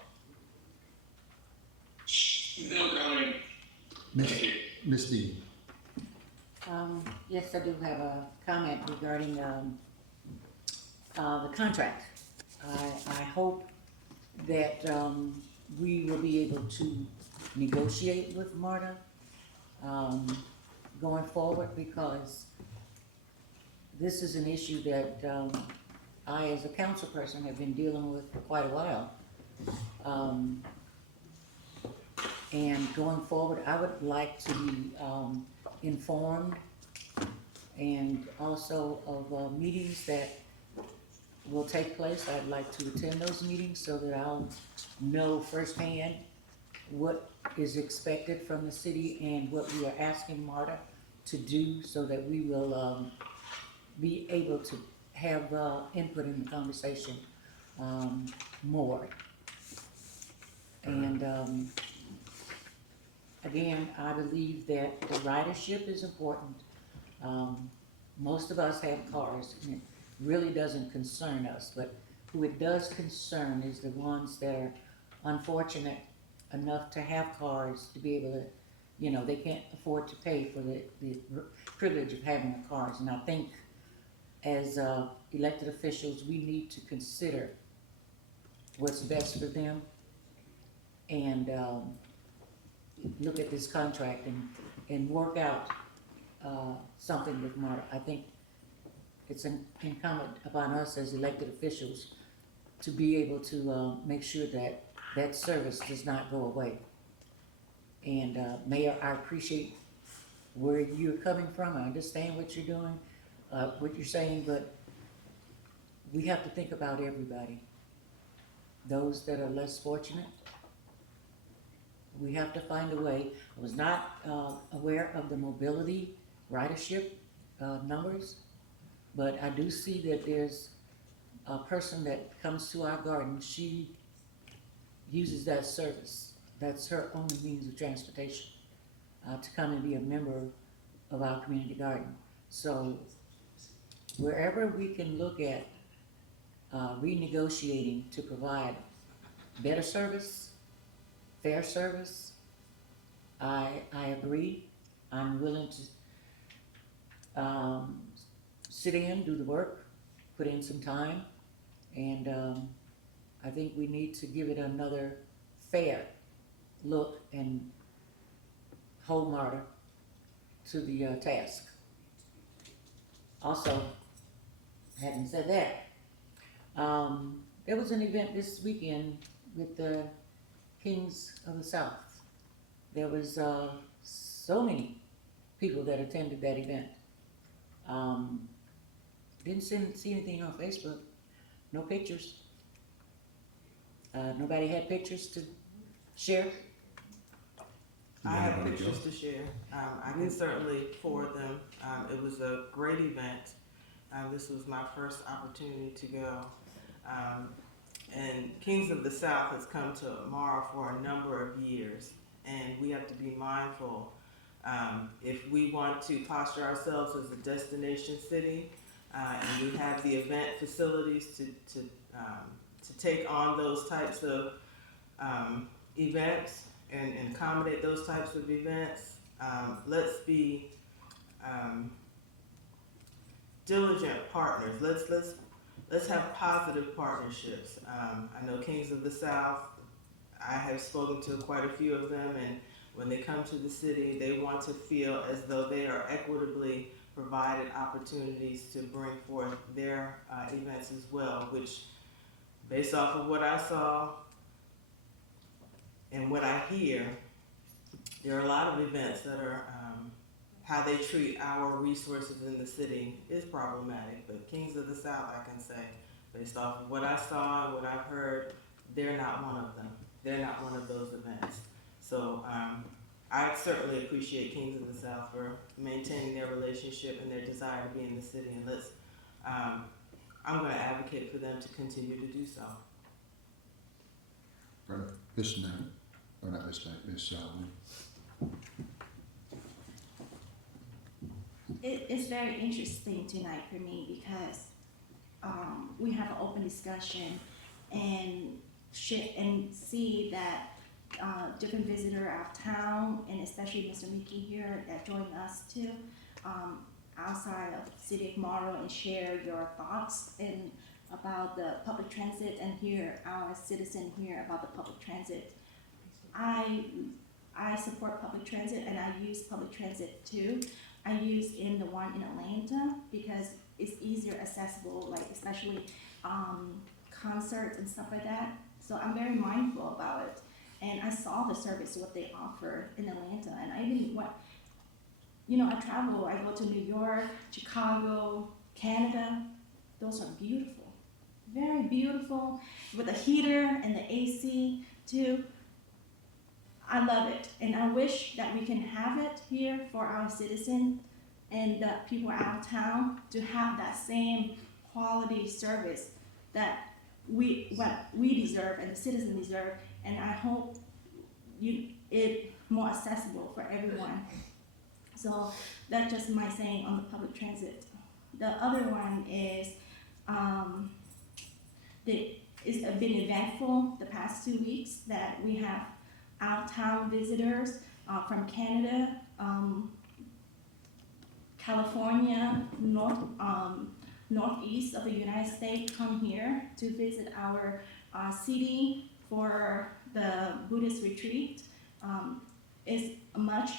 No comment. Ms. Dean. Yes, I do have a comment regarding the contract. I hope that we will be able to negotiate with MARTA going forward, because this is an issue that I, as a council person, have been dealing with for quite a while. And going forward, I would like to be informed and also of meetings that will take place. I'd like to attend those meetings so that I'll know firsthand what is expected from the city and what we are asking MARTA to do, so that we will be able to have input in the conversation more. And again, I believe that the ridership is important. Most of us have cars, and it really doesn't concern us, but who it does concern is the ones that are unfortunate enough to have cars to be able to, you know, they can't afford to pay for the privilege of having the cars. And I think as elected officials, we need to consider what's best for them and look at this contract and work out something with MARTA. I think it's incumbent upon us as elected officials to be able to make sure that that service does not go away. And Mayor, I appreciate where you're coming from. I understand what you're doing, what you're saying, but we have to think about everybody. Those that are less fortunate, we have to find a way. I was not aware of the mobility ridership numbers, but I do see that there's person that comes to our garden, she uses that service. That's her only means of transportation, to come and be a member of our community garden. So wherever we can look at renegotiating to provide better service, fair service, I agree. I'm willing to sit in, do the work, put in some time, and I think we need to give it another fair look and hold MARTA to the task. Also, having said that, there was an event this weekend with the Kings of the South. There was so many people that attended that event. Didn't see anything on Facebook, no pictures. Nobody had pictures to share? I have pictures to share. I can certainly forward them. It was a great event. This was my first opportunity to go. And Kings of the South has come to Mara for a number of years, and we have to be mindful. If we want to posture ourselves as a destination city, and we have the event facilities to take on those types of events and accommodate those types of events, let's be diligent partners. Let's have positive partnerships. I know Kings of the South, I have spoken to quite a few of them, and when they come to the city, they want to feel as though they are equitably provided opportunities to bring forth their events as well, which, based off of what I saw and what I hear, there are a lot of events that are, how they treat our resources in the city is problematic. But Kings of the South, I can say, based off of what I saw and what I've heard, they're not one of them. They're not one of those events. So I certainly appreciate Kings of the South for maintaining their relationship and their desire to be in the city. And let's, I'm going to advocate for them to continue to do so. Miss Knight, or not Miss Knight, Miss It's very interesting tonight for me because we have an open discussion and see that different visitors out of town, and especially Mr. Mickey here that joined us too, outside of the city of Morrow, and share your thoughts and about the public transit, and hear our citizen here about the public transit. I support public transit, and I use public transit too. I use in the one in Atlanta because it's easier accessible, like especially concerts and stuff like that. So I'm very mindful about it. And I saw the service, what they offer in Atlanta. And I even went, I travel, I go to New York, Chicago, Canada. Those are beautiful, very beautiful, with the heater and the AC too. I love it, and I wish that we can have it here for our citizens and the people out of town to have that same quality service that what we deserve and the citizens deserve. And I hope it more accessible for everyone. So that's just my saying on the public transit. The other one is it's been eventful the past 2 weeks that we have out-of-town visitors from Canada, California, northeast of the United States come here to visit our city for the Buddhist retreat. It's a much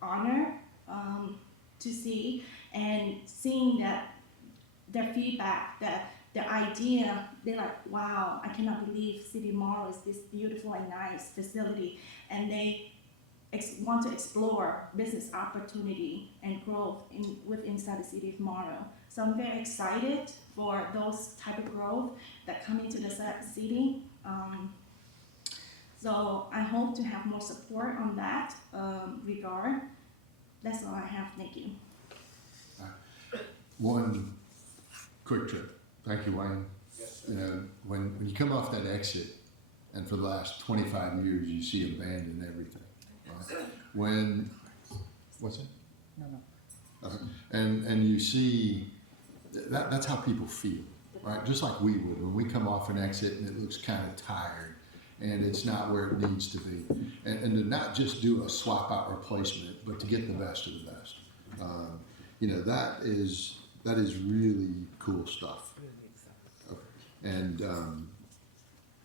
honor to see, and seeing that their feedback, that their idea, they're like, wow, I cannot believe City Morrow is this beautiful and nice facility, and they want to explore business opportunity and growth inside the city of Morrow. So I'm very excited for those type of growth that come into the city. So I hope to have more support on that regard. That's all I have. Thank you. One quick trip. Thank you, Wayne. Yes, sir. you know, when you come off that exit, and for the last 25 years, you see abandoned everything, right? When, what's it? No, no. And you see, that's how people feel, right? Just like we would, when we come off an exit and it looks kind of tired, and it's not where it needs to be. And to not just do a swap out replacement, but to get the best of the best. You know, that is really cool stuff. And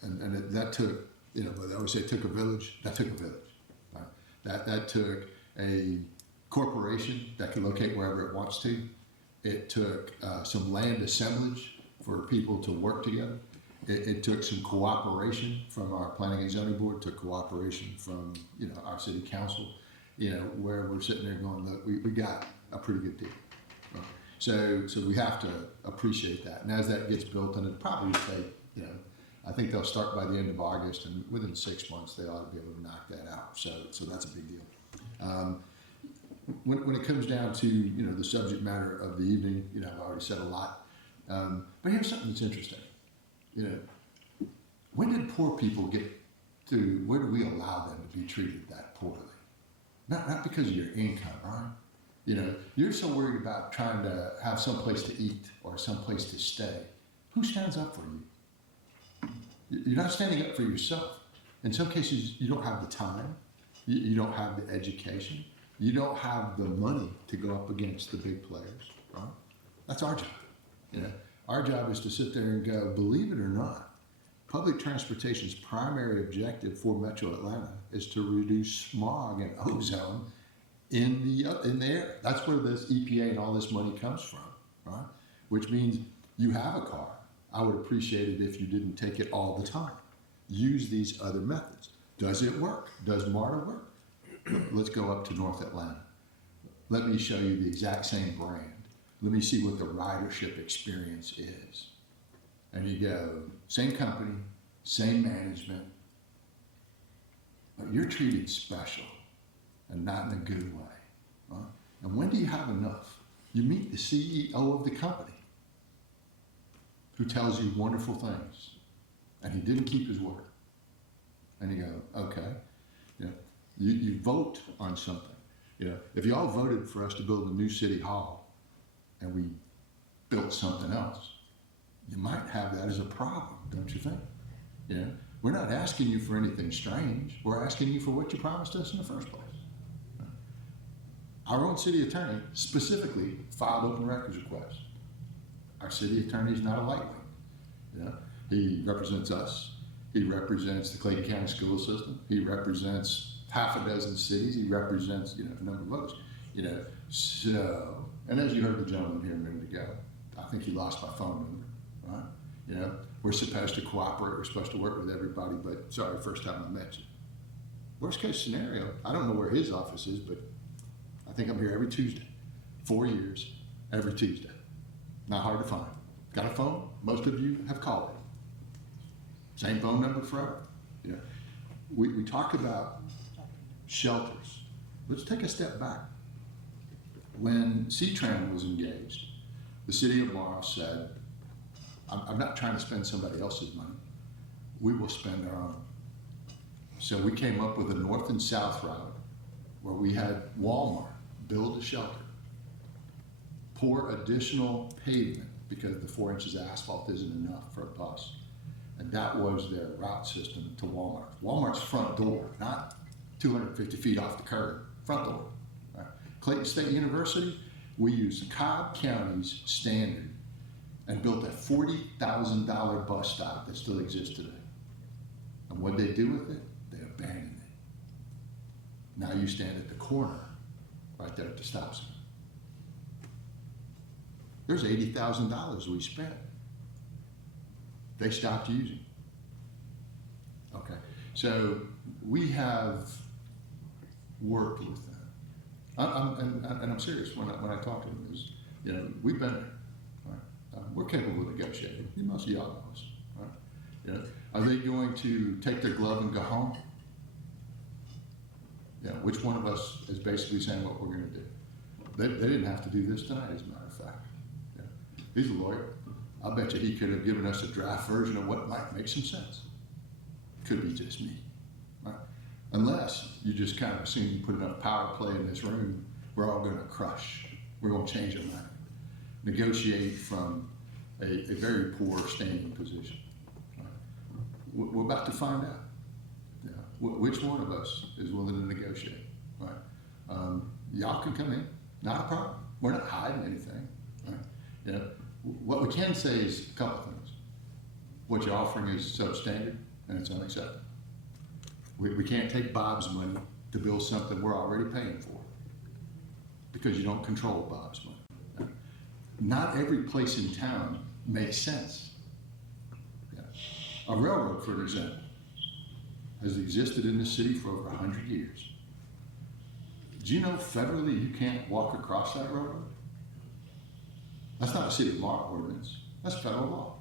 that took, you know, they always say it took a village. That took a village. Right? That took a corporation that can locate wherever it wants to. It took some land assemblage for people to work together. It took some cooperation from our planning and zoning board, took cooperation from, you know, our city council, you know, where we're sitting there going, look, we got a pretty good deal. Right? So we have to appreciate that. And as that gets built, and it probably will take, you know, I think they'll start by the end of August, and within 6 months, they ought to be able to knock that out. So that's a big deal. When it comes down to, you know, the subject matter of the evening, you know, I've already said a lot. But here's something that's interesting. You know, when did poor people get to, where do we allow them to be treated that poorly? Not because of your income, right? You know, you're so worried about trying to have some place to eat or some place to stay. Who stands up for you? You're not standing up for yourself. In some cases, you don't have the time. You don't have the education. You don't have the money to go up against the big players, right? That's our job, you know? Our job is to sit there and go, believe it or not, public transportation's primary objective for Metro Atlanta is to reduce smog and ozone in the air. That's where this EPA and all this money comes from, right? Which means you have a car. I would appreciate it if you didn't take it all the time. Use these other methods. Does it work? Does MARTA work? Let's go up to North Atlanta. Let me show you the exact same brand. Let me see what the ridership experience is. And you go, same company, same management, but you're treated special and not in a good way. Right? And when do you have enough? You meet the CEO of the company who tells you wonderful things, and he didn't keep his word. And you go, okay, you know, you vote on something. You know, if you all voted for us to build a new city hall, and we built something else, you might have that as a problem, don't you think? You know, we're not asking you for anything strange. We're asking you for what you promised us in the first place. Our own city attorney specifically filed open records requests. Our city attorney is not a lightweight. You know, he represents us. He represents the Clayton County school system. He represents half a dozen cities. He represents, you know, a number of others. You know, so. And as you heard the gentleman here a minute ago, I think he lost my phone number, right? You know, we're supposed to cooperate, we're supposed to work with everybody, but sorry, first time I met you. Worst case scenario, I don't know where his office is, but I think I'm here every Tuesday, 4 years, every Tuesday. Not hard to find. Got a phone? Most of you have called it. Same phone number forever. You know, we talk about shelters. Let's take a step back. When C-Tran was engaged, the city of Morrow said, I'm not trying to spend somebody else's money. We will spend our own. So we came up with a north and south route where we had Walmart build a shelter, pour additional pavement because the 4 inches of asphalt isn't enough for a bus. And that was their route system to Walmart. Walmart's front door, not 250 feet off the curb, front door. Clayton State University, we used Cobb County's standard and built a $40,000 bus stop that still exists today. And what they do with it? They abandoned it. Now you stand at the corner, right there at the stop sign. There's $80,000 we spent. They stopped using it. Okay, so we have worked with them. And I'm serious when I talk to them, is, you know, we've been there. Right? We're capable of negotiating. Most of y'all know us. Right? You know, are they going to take their glove and go home? Yeah, which one of us is basically saying what we're going to do? They didn't have to do this tonight, as a matter of fact. Yeah. He's a lawyer. I bet you he could have given us a draft version of what might make some sense. Could be just me, right? Unless you just kind of assume you put enough power play in this room, we're all gonna crush. We're gonna change our mind. Negotiate from a very poor standing position. Right? We're about to find out. Yeah. Which one of us is willing to negotiate, right? Y'all can come in, not a problem. We're not hiding anything, right? You know, what we can say is a couple things. What you're offering is substandard and it's unacceptable. We can't take Bob's money to build something we're already paying for because you don't control Bob's money. Not every place in town makes sense. Yeah. A railroad, for example, has existed in this city for over 100 years. Do you know federally you can't walk across that railroad? That's not a city of Marl ordinance. That's federal law.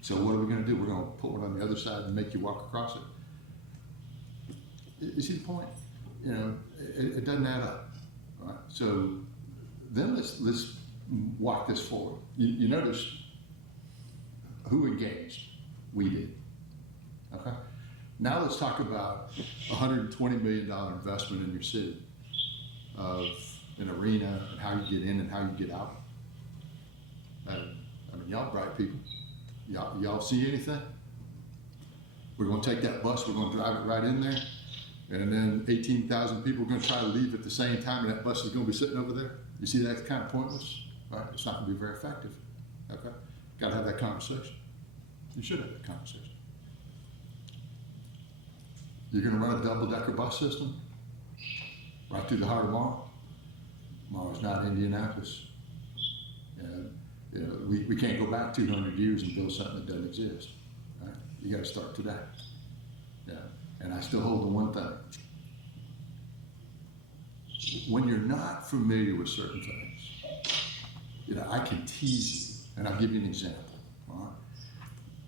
So what are we gonna do? We're gonna put one on the other side and make you walk across it? You see the point? You know, it doesn't add up, right? So then let's walk this forward. You notice who engaged? We did, okay? Now let's talk about $120 million investment in your city of an arena and how you get in and how you get out. I mean, y'all bright people. Y'all see anything? We're gonna take that bus, we're gonna drive it right in there, and then 18,000 people are gonna try to leave at the same time, and that bus is gonna be sitting over there. You see that's kind of pointless, right? It's not gonna be very effective, okay? Gotta have that conversation. You should have that conversation. You're gonna run a double-decker bus system right through the heart of Marl. Marl's not Indianapolis. And, you know, we can't go back 200 years and build something that doesn't exist. Right? You gotta start today. Yeah. And I still hold to one thing. When you're not familiar with certain things, you know, I can tease you, and I'll give you an example. All right?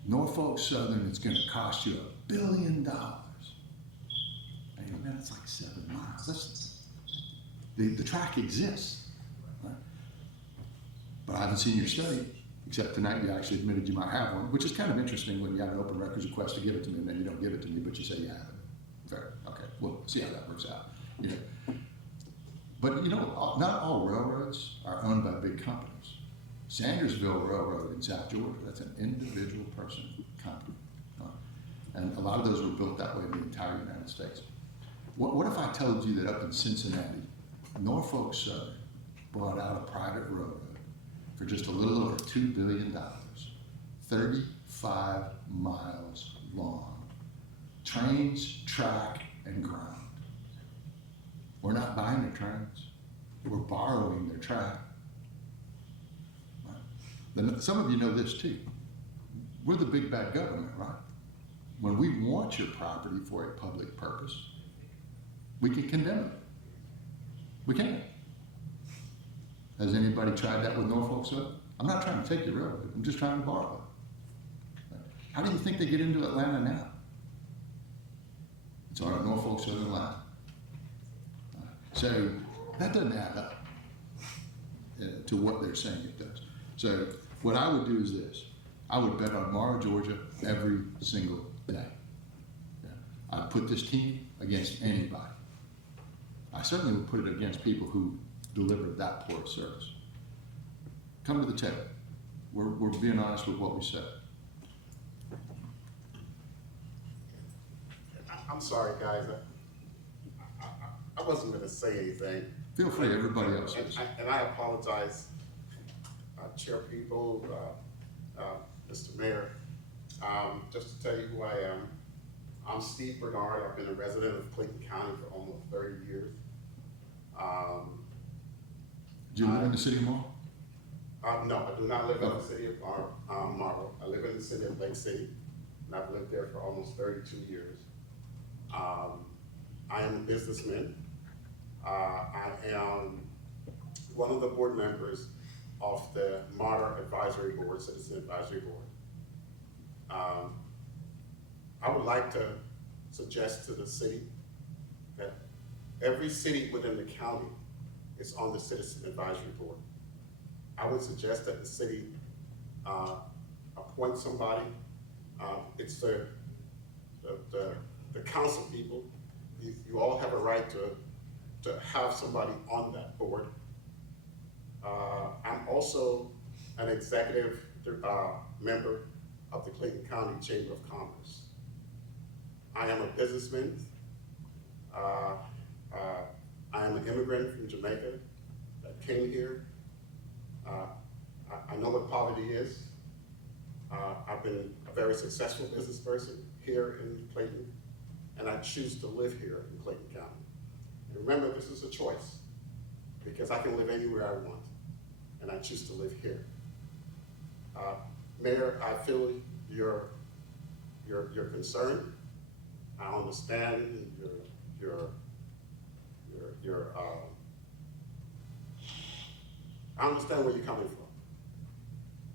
Norfolk Southern is gonna cost you $1 billion. Hey, man, it's like 7 miles. The track exists, right? But I haven't seen your study, except tonight you actually admitted you might have one, which is kind of interesting when you have an open records request to give it to me, and then you don't give it to me, but you say you have it. Fair, okay, we'll see how that works out. You know. But you know, not all railroads are owned by big companies. Sandersville Railroad in South Georgia, that's an individual person company. And a lot of those were built that way in the entire United States. What if I told you that up in Cincinnati, Norfolk Southern brought out a private railroad for just a little over $2 billion, 35 miles long, trains, track, and ground. We're not buying their trains, we're borrowing their track. Right? Then some of you know this too. We're the big bad government, right? When we want your property for a public purpose, we can condemn it. We can. Has anybody tried that with Norfolk Southern? I'm not trying to take your railroad, I'm just trying to borrow it. How do you think they get into Atlanta now? It's on a Norfolk Southern line. So that doesn't add up to what they're saying it does. So what I would do is this. I would bet on Marl, Georgia every single day. Yeah. I'd put this team against anybody. I certainly would put it against people who delivered that poor service. Come to the table. We're being honest with what we said. I'm sorry, guys. I wasn't going to say anything. Feel free, everybody else is. And I apologize, Chair People, Mr. Mayor. Just to tell you who I am, I'm Steve Bernard. I've been a resident of Clayton County for almost 30 years. Do you live in the city of Marl? No, I do not live in the city of Marl. I live in the city of Lake City, and I've lived there for almost 32 years. I am a businessman. I am one of the board members of the Martyr Advisory Board, Citizen Advisory Board. I would like to suggest to the city that every city within the county is on the Citizen Advisory Board. I would suggest that the city, appoint somebody. It's the council people. You all have a right to have somebody on that board. I'm also an executive member of the Clayton County Chamber of Commerce. I am a businessman. I am an immigrant from Jamaica that came here. I know what poverty is. I've been a very successful business person here in Clayton, and I choose to live here in Clayton County. And remember, this is a choice, because I can live anywhere I want, and I choose to live here. Mayor, I feel your concern. I understand I understand where you're coming from.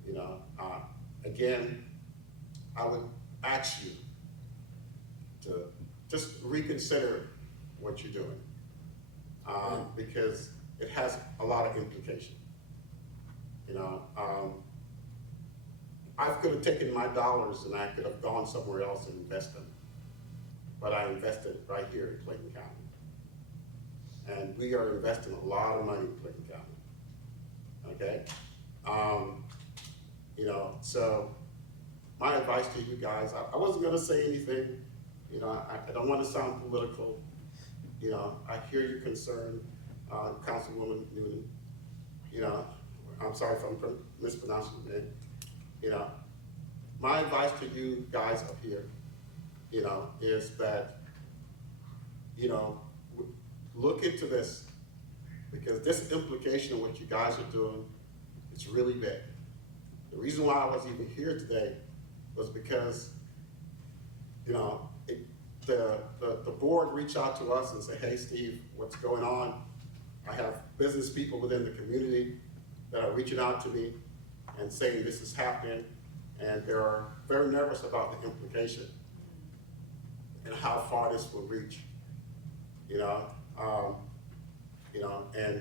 You know, again, I would ask you to just reconsider what you're doing, because it has a lot of implication. You know, I could have taken my dollars and I could have gone somewhere else and invested them, but I invested right here in Clayton County. And we are investing a lot of money in Clayton County, okay? You know, so my advice to you guys, I wasn't gonna say anything, you know, I don't wanna sound political. You know, I hear your concern, Councilwoman Newton. You know, I'm sorry if I'm mispronouncing your name. You know, my advice to you guys up here, you know, is that, you know, look into this, because this implication of what you guys are doing is really big. The reason why I was even here today was because, you know, the board reached out to us and said, hey, Steve, what's going on? I have business people within the community that are reaching out to me and saying this is happening, and they're very nervous about the implication and how far this will reach, you know? You know, and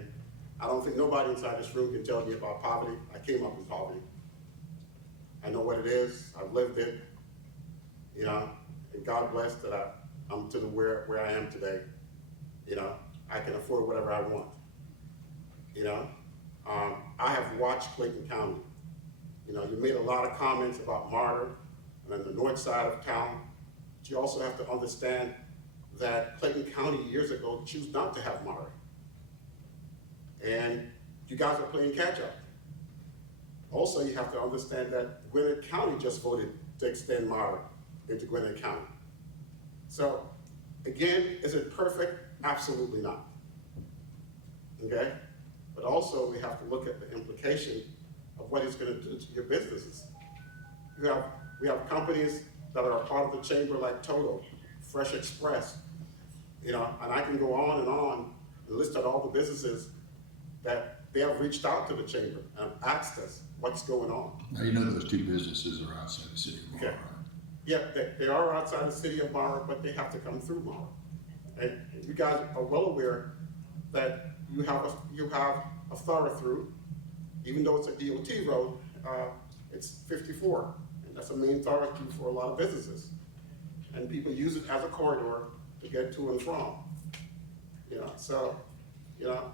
I don't think nobody inside this room can tell me about poverty. I came up in poverty. I know what it is, I've lived it, you know, and God bless that I'm to the where I am today. You know, I can afford whatever I want, you know. I have watched Clayton County. You know, you made a lot of comments about Martyr and on the north side of town, but you also have to understand that Clayton County years ago chose not to have Martyr. And you guys are playing catch up. Also, you have to understand that Gwinnett County just voted to extend Martyr into Gwinnett County. So, again, is it perfect? Absolutely not. Okay? But also, we have to look at the implication of what it's going to do to your businesses. We have companies that are a part of the chamber like Toto, Fresh Express, you know, and I can go on and list out all the businesses that they have reached out to the chamber and asked us what's going on. Now, you know those two businesses are outside the city of Marlboro, right? Yeah, they are outside the city of Marlboro, but they have to come through Marlboro. And you guys are well aware that you have a thorough-through, even though it's a DOT road, it's 54, and that's a main thoroughfare for a lot of businesses. And people use it as a corridor to get to and from. You know, so, you know,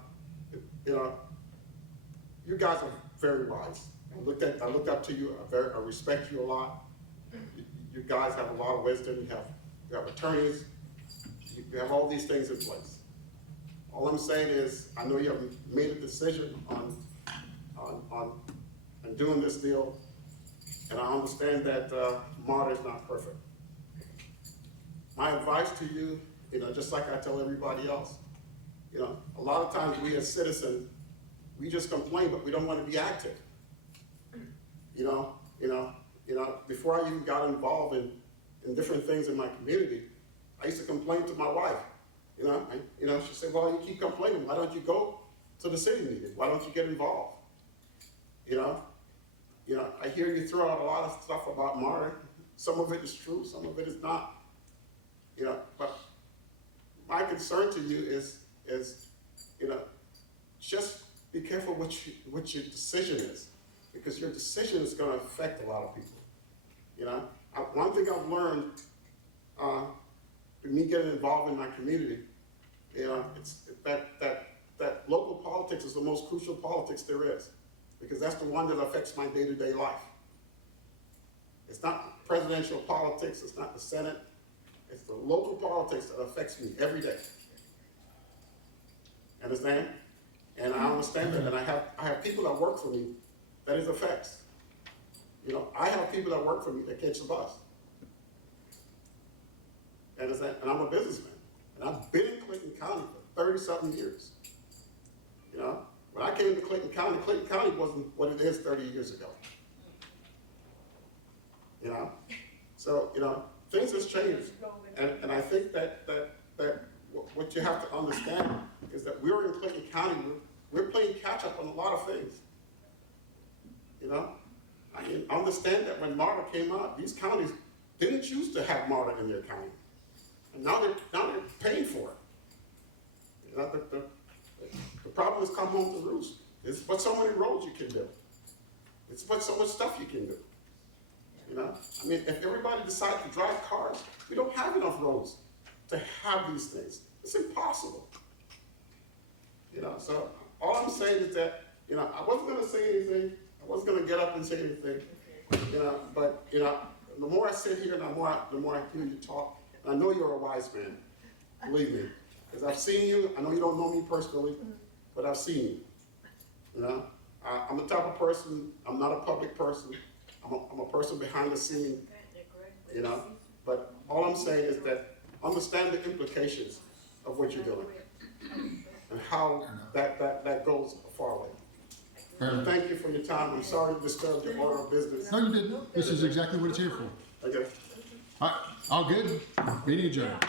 you guys are very wise. I looked up to you. I respect you a lot. You guys have a lot of wisdom. You have attorneys. You have all these things in place. All I'm saying is, I know you have made a decision on doing this deal, and I understand that Martyr is not perfect. My advice to you, you know, just like I tell everybody else, you know, a lot of times we as citizens, we just complain, but we don't want to be active. You know, before I even got involved in different things in my community, I used to complain to my wife. She said, well, you keep complaining. Why don't you go to the city meeting? Why don't you get involved? I hear you throw out a lot of stuff about Martyr. Some of it is true, some of it is not. But my concern to you is just be careful what your decision is, because your decision is gonna affect a lot of people. You know, one thing I've learned, me getting involved in my community, you know, it's that local politics is the most crucial politics there is, because that's the one that affects my day-to-day life. It's not presidential politics, it's not the Senate, it's the local politics that affects me every day. Understand? And I understand that, and I have people that work for me that it affects. You know, I have people that work for me that catch the bus. Understand? And I'm a businessman, and I've been in Clinton County for 30-something years. You know, when I came to Clinton County wasn't what it is 30 years ago. You know, so you know things have changed, and I think that what you have to understand is that we're in Clinton County. We're playing catch up on a lot of things. You know, I mean, understand that when MARTA came out, these counties didn't choose to have MARTA in their county, and now they're paying for it. You know, the problem has come home to roost. It's but so many roads you can do. It's but so much stuff you can do. You know, I mean, if everybody decides to drive cars, we don't have enough roads to have these things. It's impossible. You know, so all I'm saying is that, you know, I wasn't gonna say anything. I wasn't gonna get up and say anything. You know, but you know, the more I sit here, the more I hear you talk. And I know you're a wise man. Believe me, because I've seen you. I know you don't know me personally, but I've seen you. You know, I'm the type of person. I'm not a public person. I'm a person behind the scene, you know, but all I'm saying is that understand the implications of what you're doing and how that goes far away. Thank you for your time. I'm sorry to disturb your order of business. No, you didn't. This is exactly what it's here for. Okay. All right, all good? Meeting adjourned.